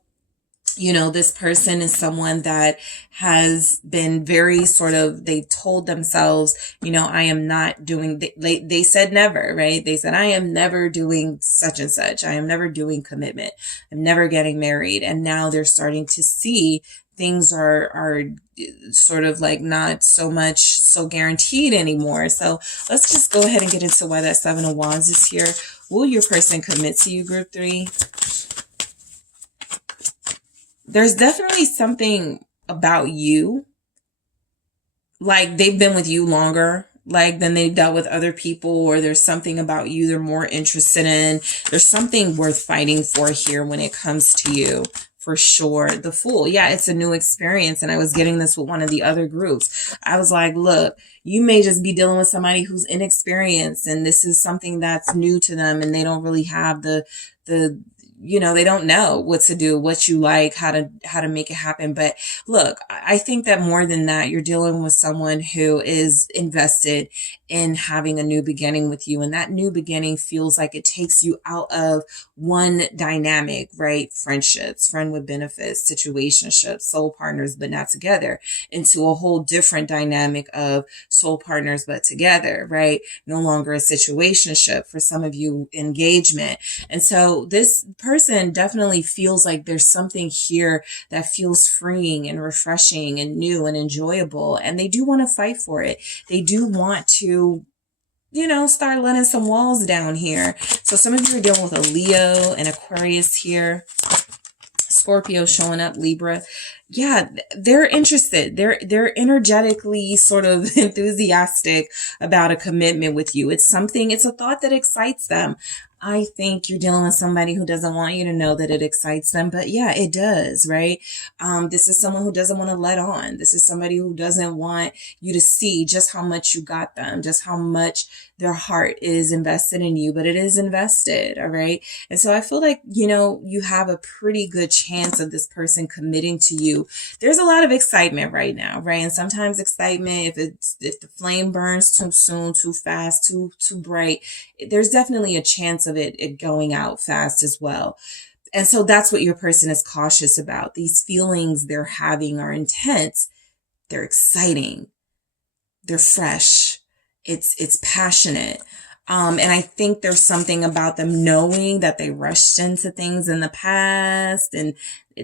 you know, this person is someone that has been very sort of, they told themselves, you know, I am not doing, they said never, right? They said, I am never doing such and such. I am never doing commitment. I'm never getting married. And now they're starting to see things are sort of like not so much so guaranteed anymore. So let's just go ahead and get into why that 7 of Wands is here. Will your person commit to you, Group 3? There's definitely something about you, like they've been with you longer, like than they've dealt with other people, or there's something about you they're more interested in. There's something worth fighting for here when it comes to you, for sure. The Fool. Yeah, it's a new experience. And I was getting this with one of the other groups. I was like, look, you may just be dealing with somebody who's inexperienced and this is something that's new to them and they don't really have the you know, they don't know what to do, what you like, how to make it happen. But look, I think that more than that, you're dealing with someone who is invested in having a new beginning with you. And that new beginning feels like it takes you out of one dynamic, right? Friendships, friend with benefits, situationships, soul partners, but not together, into a whole different dynamic of soul partners, but together, right? No longer a situationship. For some of you, engagement. And so this person definitely feels like there's something here that feels freeing and refreshing and new and enjoyable. And they do want to fight for it. They do want to, you know, start letting some walls down here. So some of you are dealing with a Leo and Aquarius here. Scorpio showing up, Libra. Yeah, they're interested. They're energetically sort of enthusiastic about a commitment with you. It's a thought that excites them. I think you're dealing with somebody who doesn't want you to know that it excites them, but yeah, it does, right? This is someone who doesn't want to let on. This is somebody who doesn't want you to see just how much you got them, just how much their heart is invested in you, but it is invested, all right? And so I feel like, you know, you have a pretty good chance of this person committing to you. There's a lot of excitement right now, right? And sometimes excitement, if the flame burns too soon, too fast, too bright, there's definitely a chance of it going out fast as well. And so that's what your person is cautious about. These feelings they're having are intense. They're exciting. They're fresh. It's passionate. And I think there's something about them knowing that they rushed into things in the past and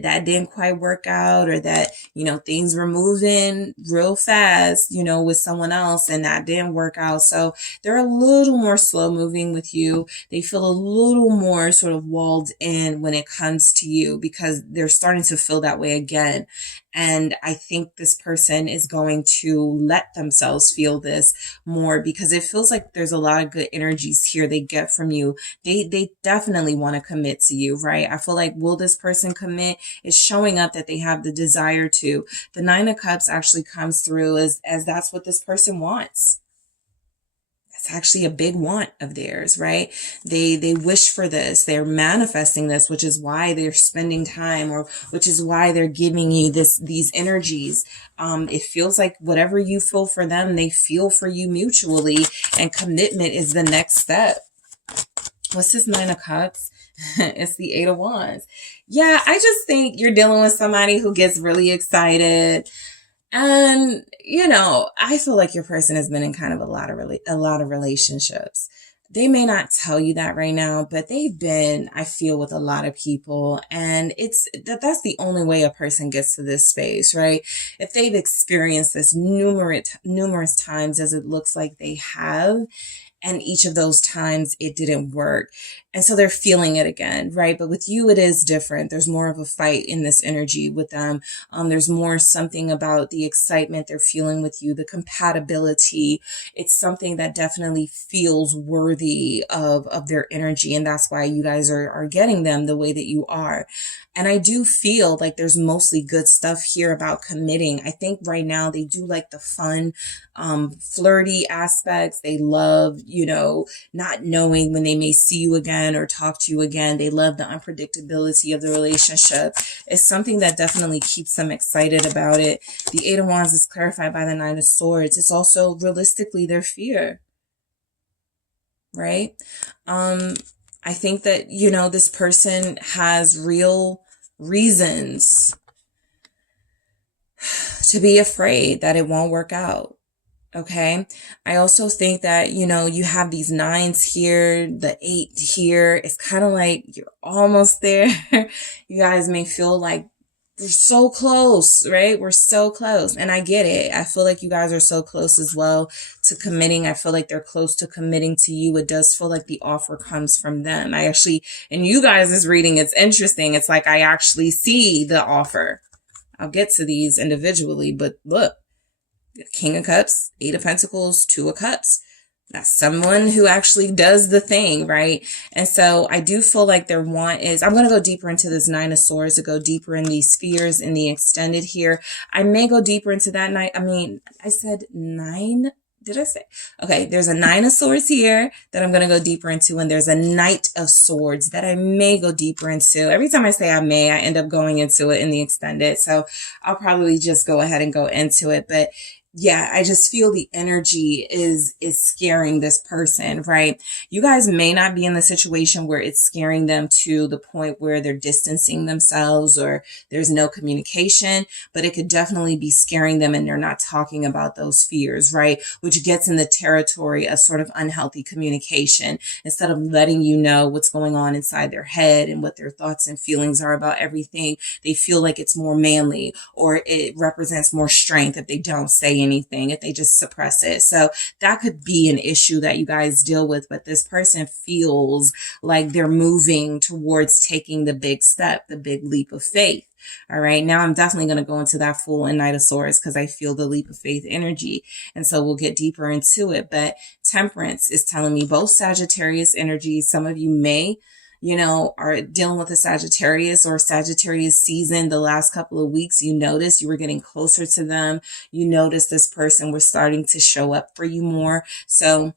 that didn't quite work out, or that, you know, things were moving real fast, you know, with someone else and that didn't work out. So they're a little more slow moving with you. They feel a little more sort of walled in when it comes to you because they're starting to feel that way again. And I think this person is going to let themselves feel this more because it feels like there's a lot of good energies here they get from you. They definitely want to commit to you, right? I feel like, will this person commit? It's showing up that they have the desire to. The Nine of Cups actually comes through as that's what this person wants. It's actually a big want of theirs, right? They wish for this. They're manifesting this, which is why they're spending time, or which is why they're giving you these energies. It feels like whatever you feel for them, they feel for you mutually, and commitment is the next step. What's this Nine of Cups? It's the Eight of Wands. Yeah, I just think you're dealing with somebody who gets really excited. And, you know, I feel like your person has been in kind of a lot of relationships. They may not tell you that right now, but they've been, I feel, with a lot of people. And that's the only way a person gets to this space, right? If they've experienced this numerous times, as it looks like they have, and each of those times it didn't work. And so they're feeling it again, right? But with you, it is different. There's more of a fight in this energy with them. There's more something about the excitement they're feeling with you, the compatibility. It's something that definitely feels worthy of their energy. And that's why you guys are getting them the way that you are. And I do feel like there's mostly good stuff here about committing. I think right now they do like the fun, flirty aspects. They love, you know, not knowing when they may see you again or talk to you again. They love the unpredictability of the relationship. It's something that definitely keeps them excited about it. The Eight of Wands is clarified by the Nine of Swords. It's also realistically their fear, right? I think that, you know, this person has real reasons to be afraid that it won't work out. Okay. I also think that, you know, you have these nines here, the 8 here. It's kind of like you're almost there. You guys may feel like we're so close, right? We're so close. And I get it. I feel like you guys are so close as well to committing. I feel like they're close to committing to you. It does feel like the offer comes from them. In you guys' reading, it's interesting. It's like I actually see the offer. I'll get to these individually, but look, King of Cups, Eight of Pentacles, Two of Cups. That's someone who actually does the thing, right? And so I do feel like their want is, I'm going to go deeper into this Nine of Swords, to go deeper in these spheres in the extended here. I may go deeper into that night. I said 9. Did I say? Okay, there's a Nine of Swords here that I'm going to go deeper into, and there's a Knight of Swords that I may go deeper into. Every time I say I may, I end up going into it in the extended. So I'll probably just go ahead and go into it. But yeah, I just feel the energy is scaring this person, right? You guys may not be in the situation where it's scaring them to the point where they're distancing themselves or there's no communication, but it could definitely be scaring them and they're not talking about those fears, right? Which gets in the territory of sort of unhealthy communication. Instead of letting you know what's going on inside their head and what their thoughts and feelings are about everything, they feel like it's more manly or it represents more strength if they don't say anything, if they just suppress it. So that could be an issue that you guys deal with, but this person feels like they're moving towards taking the big step, the big leap of faith. All right. Now I'm definitely going to go into that Fool and Knight of Swords because I feel the leap of faith energy. And so we'll get deeper into it. But Temperance is telling me both Sagittarius energies. Some of you may, are dealing with a Sagittarius or Sagittarius season the last couple of weeks. You notice you were getting closer to them. You notice this person was starting to show up for you more. So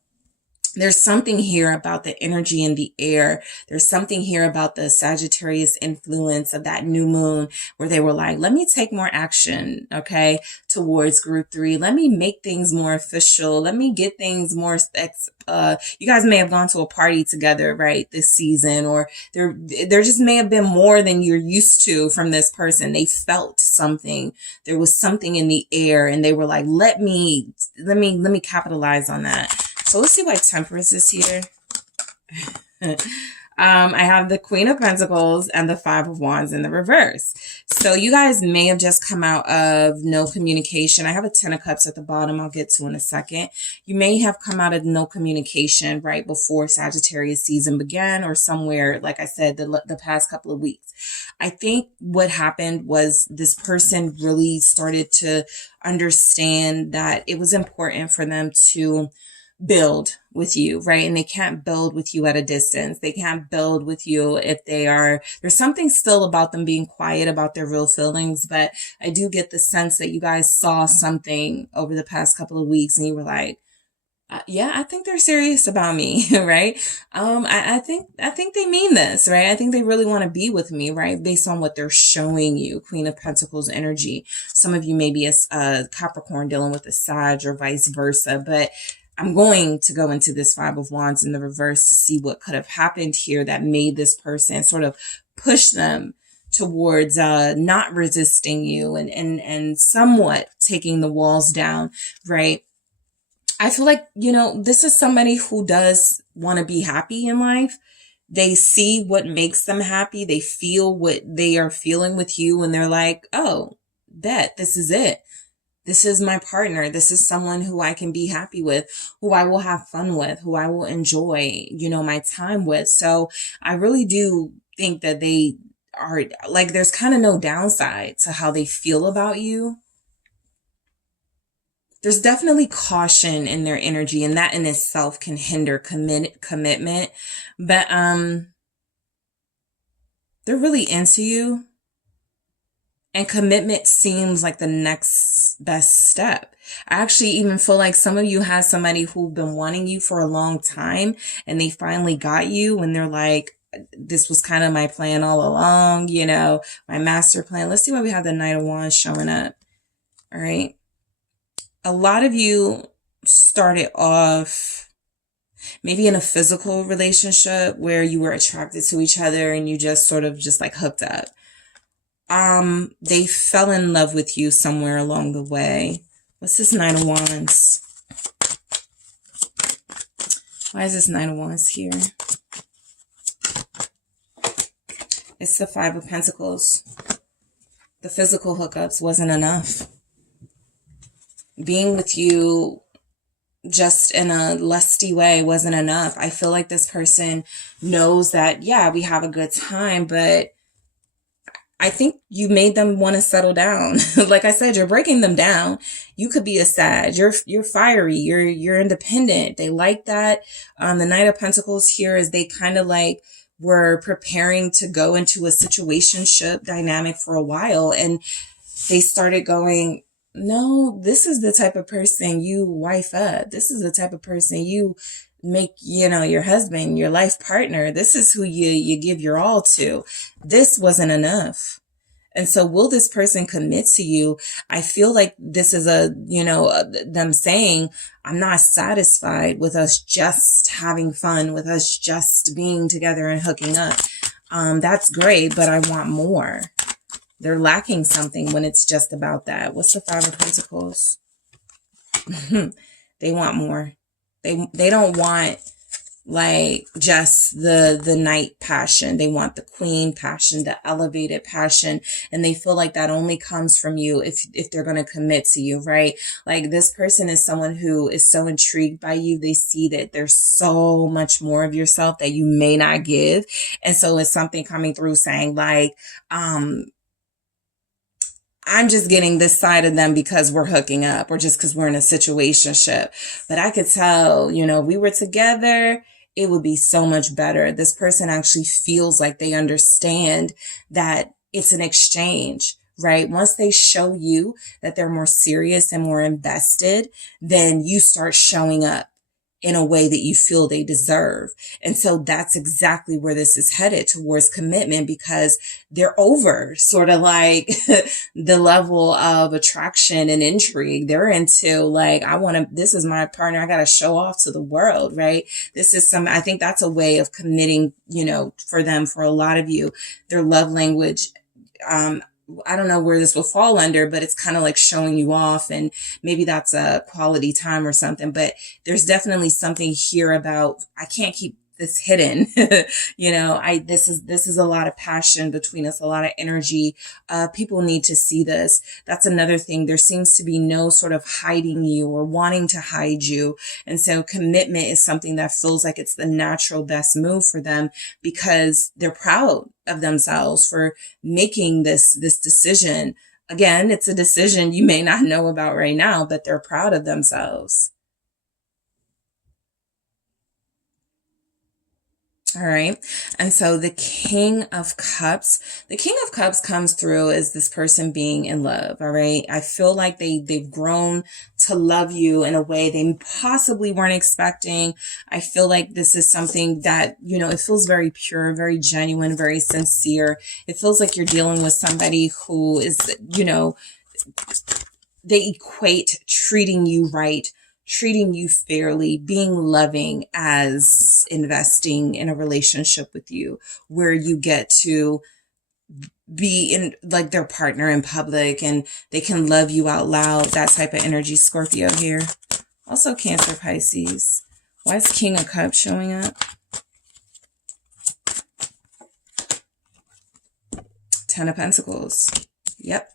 there's something here about the energy in the air. There's something here about the Sagittarius influence of that new moon where they were like, let me take more action, okay, towards group 3. Let me make things more official. Let me get things more, you guys may have gone to a party together, right, this season, or there just may have been more than you're used to from this person. They felt something. There was something in the air and they were like, let me capitalize on that. So let's see why Temperance is here. I have the Queen of Pentacles and the Five of Wands in the reverse. So you guys may have just come out of no communication. I have a Ten of Cups at the bottom I'll get to in a second. You may have come out of no communication right before Sagittarius season began or somewhere, like I said, the past couple of weeks. I think what happened was this person really started to understand that it was important for them to build with you, right? And they can't build with you at a distance. They can't build with you if there's something still about them being quiet about their real feelings. But I do get the sense that you guys saw something over the past couple of weeks and you were like, yeah, I think they're serious about me, right? I think they mean this, right? I think they really want to be with me, right? Based on what they're showing you, Queen of Pentacles energy. Some of you may be a Capricorn dealing with a Sag or vice versa, but I'm going to go into this Five of Wands in the reverse to see what could have happened here that made this person sort of push them towards not resisting you and somewhat taking the walls down, right? I feel like, this is somebody who does want to be happy in life. They see what makes them happy. They feel what they are feeling with you and they're like, oh, this is it. This is my partner. This is someone who I can be happy with, who I will have fun with, who I will enjoy, my time with. So I really do think that they are like, there's kind of no downside to how they feel about you. There's definitely caution in their energy, and that in itself can hinder commitment. But they're really into you. And commitment seems like the next best step. I actually even feel like some of you have somebody who've been wanting you for a long time and they finally got you and they're like, this was kind of my plan all along, my master plan. Let's see why we have the Knight of Wands showing up. All right. A lot of you started off maybe in a physical relationship where you were attracted to each other and you just sort of just like hooked up. They fell in love with you somewhere along the way. What's this Nine of Wands? Why is this Nine of Wands here? It's the Five of Pentacles. The physical hookups wasn't enough. Being with you just in a lusty way wasn't enough. I feel like this person knows that, yeah, we have a good time, but I think you made them want to settle down. Like I said, you're breaking them down. You could be a Sag. You're fiery. You're independent. They like that. The Knight of Pentacles here is they kind of like were preparing to go into a situationship dynamic for a while. And they started going, no, this is the type of person you wife up. This is the type of person you make, your husband, your life partner. This is who you give your all to. This wasn't enough. And so will this person commit to you? I feel like this is them saying, I'm not satisfied with us just having fun, with us just being together and hooking up. That's great, but I want more. They're lacking something when it's just about that. What's the Five of Pentacles? They want more. They don't want like just the knight passion. They want the queen passion, the elevated passion. And they feel like that only comes from you if they're going to commit to you, right? Like this person is someone who is so intrigued by you. They see that there's so much more of yourself that you may not give. And so it's something coming through saying like, I'm just getting this side of them because we're hooking up or just because we're in a situationship. But I could tell, we were together, it would be so much better. This person actually feels like they understand that it's an exchange, right? Once they show you that they're more serious and more invested, then you start showing up in a way that you feel they deserve. And so that's exactly where this is headed, towards commitment, because they're over sort of like the level of attraction and intrigue. They're into like, this is my partner. I got to show off to the world, right? I think that's a way of committing, for them, for a lot of you, their love language. I don't know where this will fall under, but it's kind of like showing you off, and maybe that's a quality time or something, but there's definitely something here about, I can't keep this hidden. This is a lot of passion between us, a lot of energy. People need to see this. That's another thing. There seems to be no sort of hiding you or wanting to hide you. And so commitment is something that feels like it's the natural best move for them, because they're proud of themselves for making this decision. Again, it's a decision you may not know about right now, but they're proud of themselves. All right. And so the King of Cups comes through as this person being in love. All right. I feel like they've grown to love you in a way they possibly weren't expecting. I feel like this is something that, it feels very pure, very genuine, very sincere. It feels like you're dealing with somebody who is, they equate treating you right, treating you fairly, being loving as investing in a relationship with you, where you get to be in like their partner in public and they can love you out loud. That type of energy. Scorpio here. Also Cancer, Pisces. Why is King of Cups showing up? Ten of Pentacles. Yep.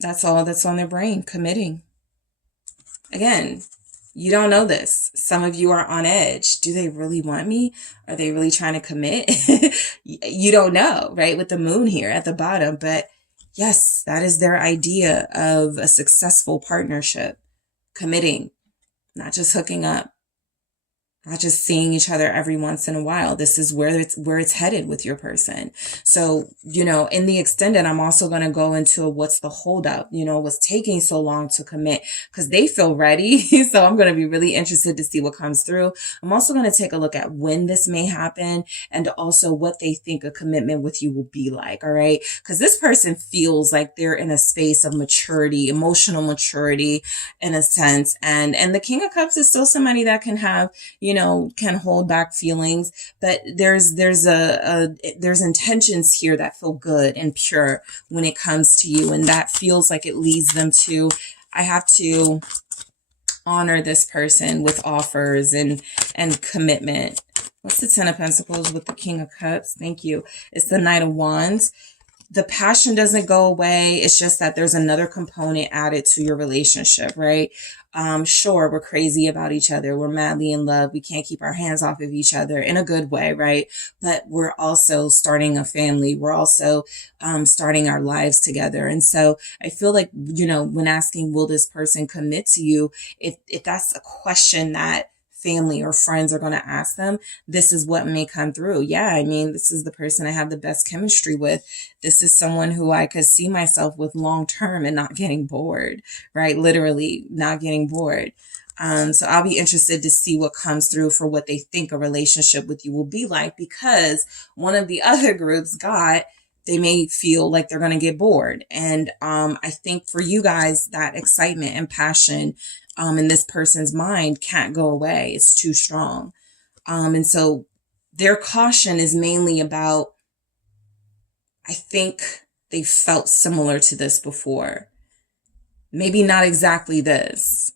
That's all that's on their brain. Committing. Again, you don't know this. Some of you are on edge. Do they really want me? Are they really trying to commit? You don't know, right? With the moon here at the bottom. But yes, that is their idea of a successful partnership. Committing, not just hooking up, not just seeing each other every once in a while. This is where it's headed with your person. So, in the extended, I'm also going to go into what's the holdup, what's taking so long to commit, because they feel ready. So I'm going to be really interested to see what comes through. I'm also going to take a look at when this may happen and also what they think a commitment with you will be like. All right. Because this person feels like they're in a space of maturity, emotional maturity in a sense. And the King of Cups is still somebody that can have, can hold back feelings, but there's intentions here that feel good and pure when it comes to you. And that feels like it leads them to, I have to honor this person with offers and commitment. What's the Ten of Pentacles with the King of Cups? Thank you. It's the Knight of Wands. The passion doesn't go away. It's just that there's another component added to your relationship, right? Sure, we're crazy about each other. We're madly in love. We can't keep our hands off of each other in a good way, right? But we're also starting a family. We're also starting our lives together. And so I feel like, when asking, will this person commit to you? If that's a question that family or friends are going to ask them, this is what may come through. Yeah, I mean, this is the person I have the best chemistry with. This is someone who I could see myself with long term and not getting bored, right? Literally not getting bored. So I'll be interested to see what comes through for what they think a relationship with you will be like, because one of the other groups got they may feel like they're going to get bored. And I think for you guys, that excitement and passion in this person's mind can't go away. It's too strong. And so their caution is mainly about, I think they felt similar to this before. Maybe not exactly this,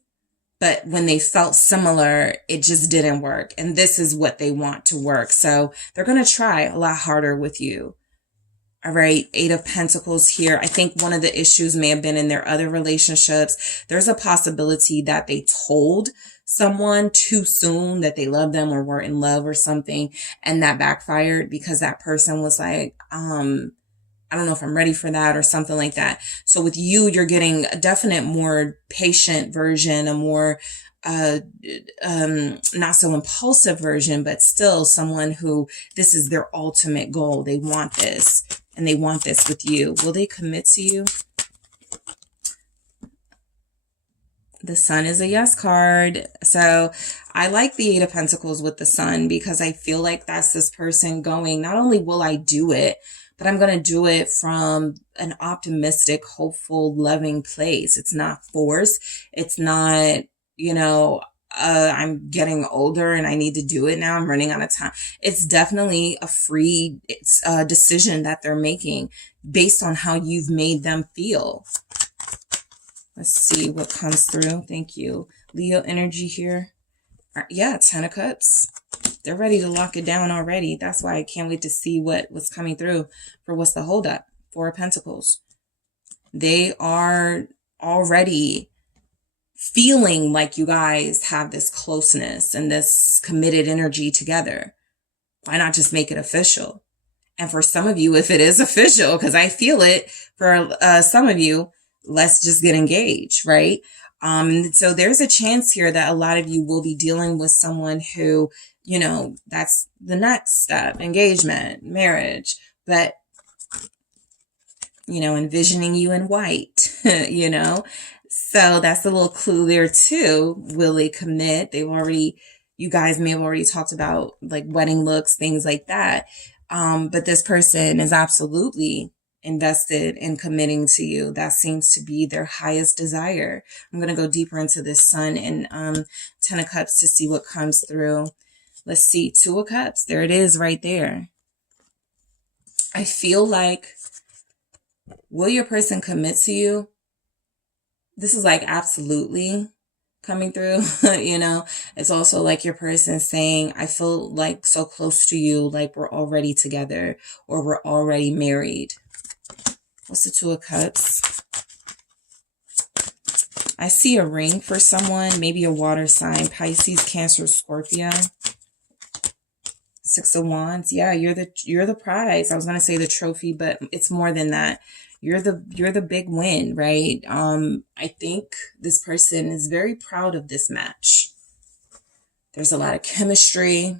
but when they felt similar, it just didn't work. And this is what they want to work. So they're going to try a lot harder with you. All right. 8 of Pentacles here. I think one of the issues may have been in their other relationships. There's a possibility that they told someone too soon that they loved them or were in love or something. And that backfired because that person was like, I don't know if I'm ready for that or something like that. So with you, you're getting a definite more patient version, a more not so impulsive version, but still someone who this is their ultimate goal. They want this and they want this with you. Will they commit to you? The Sun is a yes card. So I like the 8 of Pentacles with the Sun because I feel like that's this person going, not only will I do it, but I'm going to do it from an optimistic, hopeful, loving place. It's not forced. It's not, I'm getting older and I need to do it now. I'm running out of time. It's definitely a free decision that they're making based on how you've made them feel. Let's see what comes through. Thank you. Leo energy here. Yeah, 10 of Cups. They're ready to lock it down already. That's why I can't wait to see what's coming through for what's the holdup. 4 of Pentacles. They are already feeling like you guys have this closeness and this committed energy together. Why not just make it official? And for some of you, if it is official, because I feel it for some of you, let's just get engaged, right? So there's a chance here that a lot of you will be dealing with someone who, that's the next step, engagement, marriage, but, envisioning you in white, so that's a little clue there too. Will they commit? You guys may have already talked about like wedding looks, things like that. But this person is absolutely invested in committing to you. That seems to be their highest desire. I'm going to go deeper into this Sun and 10 of Cups to see what comes through. Let's see. 2 of Cups. There it is right there. I feel like, will your person commit to you? This is like absolutely coming through, It's also like your person saying, I feel like so close to you, like we're already together or we're already married. What's the 2 of Cups? I see a ring for someone, maybe a water sign, Pisces, Cancer, Scorpio. 6 of Wands. Yeah, you're the prize. I was going to say the trophy, but it's more than that. You're the big win, right? I think this person is very proud of this match. There's a lot of chemistry.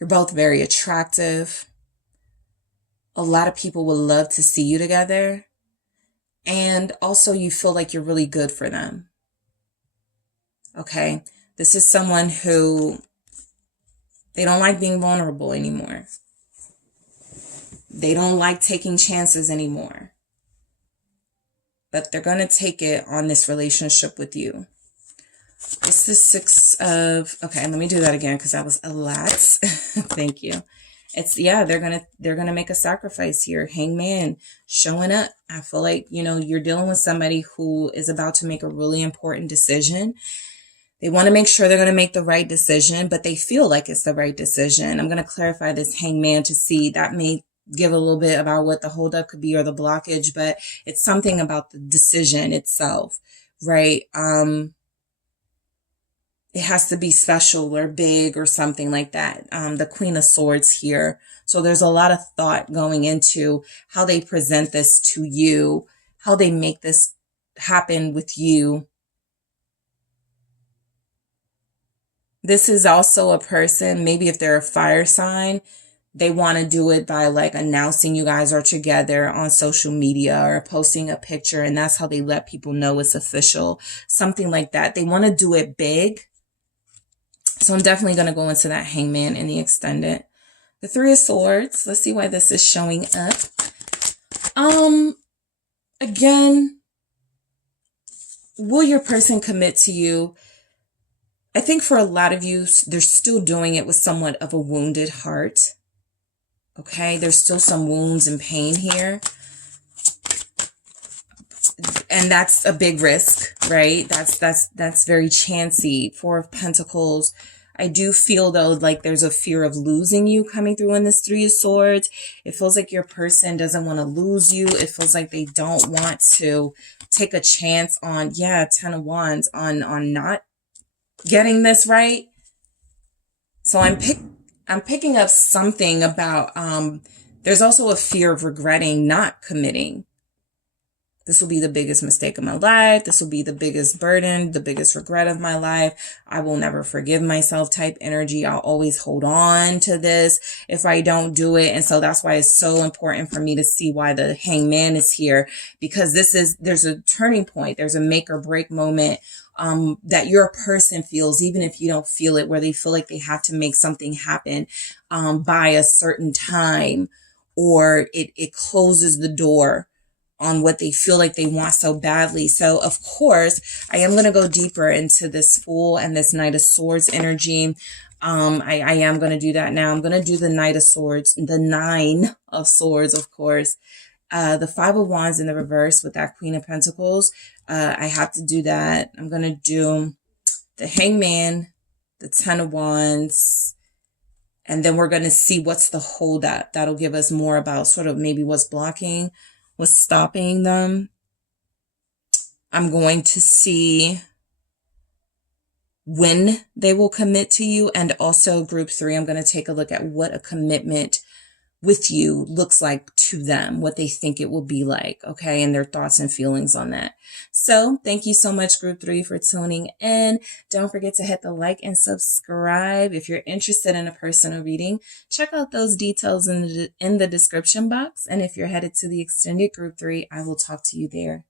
You're both very attractive. A lot of people would love to see you together. And also you feel like you're really good for them. Okay. This is someone who, they don't like being vulnerable anymore. They don't like taking chances anymore. But they're going to take it on this relationship with you. It's the 6 of, okay, let me do that again because that was a lot. Thank you. It's, yeah, they're going to make a sacrifice here. Hangman showing up. I feel like, you're dealing with somebody who is about to make a really important decision. They want to make sure they're going to make the right decision, but they feel like it's the right decision. I'm going to clarify this Hangman to see that may give a little bit about what the holdup could be or the blockage, but it's something about the decision itself, right? It has to be special or big or something like that. The Queen of Swords here. So there's a lot of thought going into how they present this to you, how they make this happen with you. This is also a person, maybe if they're a fire sign, they want to do it by like announcing you guys are together on social media or posting a picture. And that's how they let people know it's official. Something like that. They want to do it big. So I'm definitely going to go into that Hangman in the extended. The Three of Swords. Let's see why this is showing up. Again, will your person commit to you? I think for a lot of you, they're still doing it with somewhat of a wounded heart. Okay, there's still some wounds and pain here. And that's a big risk, right? That's very chancy. Four of Pentacles. I do feel though like there's a fear of losing you coming through in this Three of Swords. It feels like your person doesn't want to lose you. It feels like they don't want to take a chance on, yeah, Ten of Wands, on not getting this right. So I'm picking up something about there's also a fear of regretting not committing. This will be the biggest mistake of my life. This will be the biggest burden, the biggest regret of my life. I will never forgive myself type energy. I'll always hold on to this if I don't do it. And so that's why it's so important for me to see why the Hangman is here, because there's a turning point. There's a make or break moment that your person feels, even if you don't feel it, where they feel like they have to make something happen by a certain time, or it closes the door on what they feel like they want so badly. So of course, I am going to go deeper into this Fool and this Knight of Swords energy. I am going to do that now. I'm going to do the Knight of Swords, the Nine of Swords, of course. The Five of Wands in the reverse with that Queen of Pentacles. I have to do that. I'm going to do the Hangman, the Ten of Wands, and then we're going to see what's the holdup. That'll give us more about sort of maybe what's blocking, what's stopping them. I'm going to see when they will commit to you. And also group 3, I'm going to take a look at what a commitment with you looks like to them, what they think it will be like, okay, and their thoughts and feelings on that. So thank you so much, group 3, for tuning in. Don't forget to hit the like and subscribe. If you're interested in a personal reading, check out those details in the description box. And if you're headed to the extended group 3, I will talk to you there.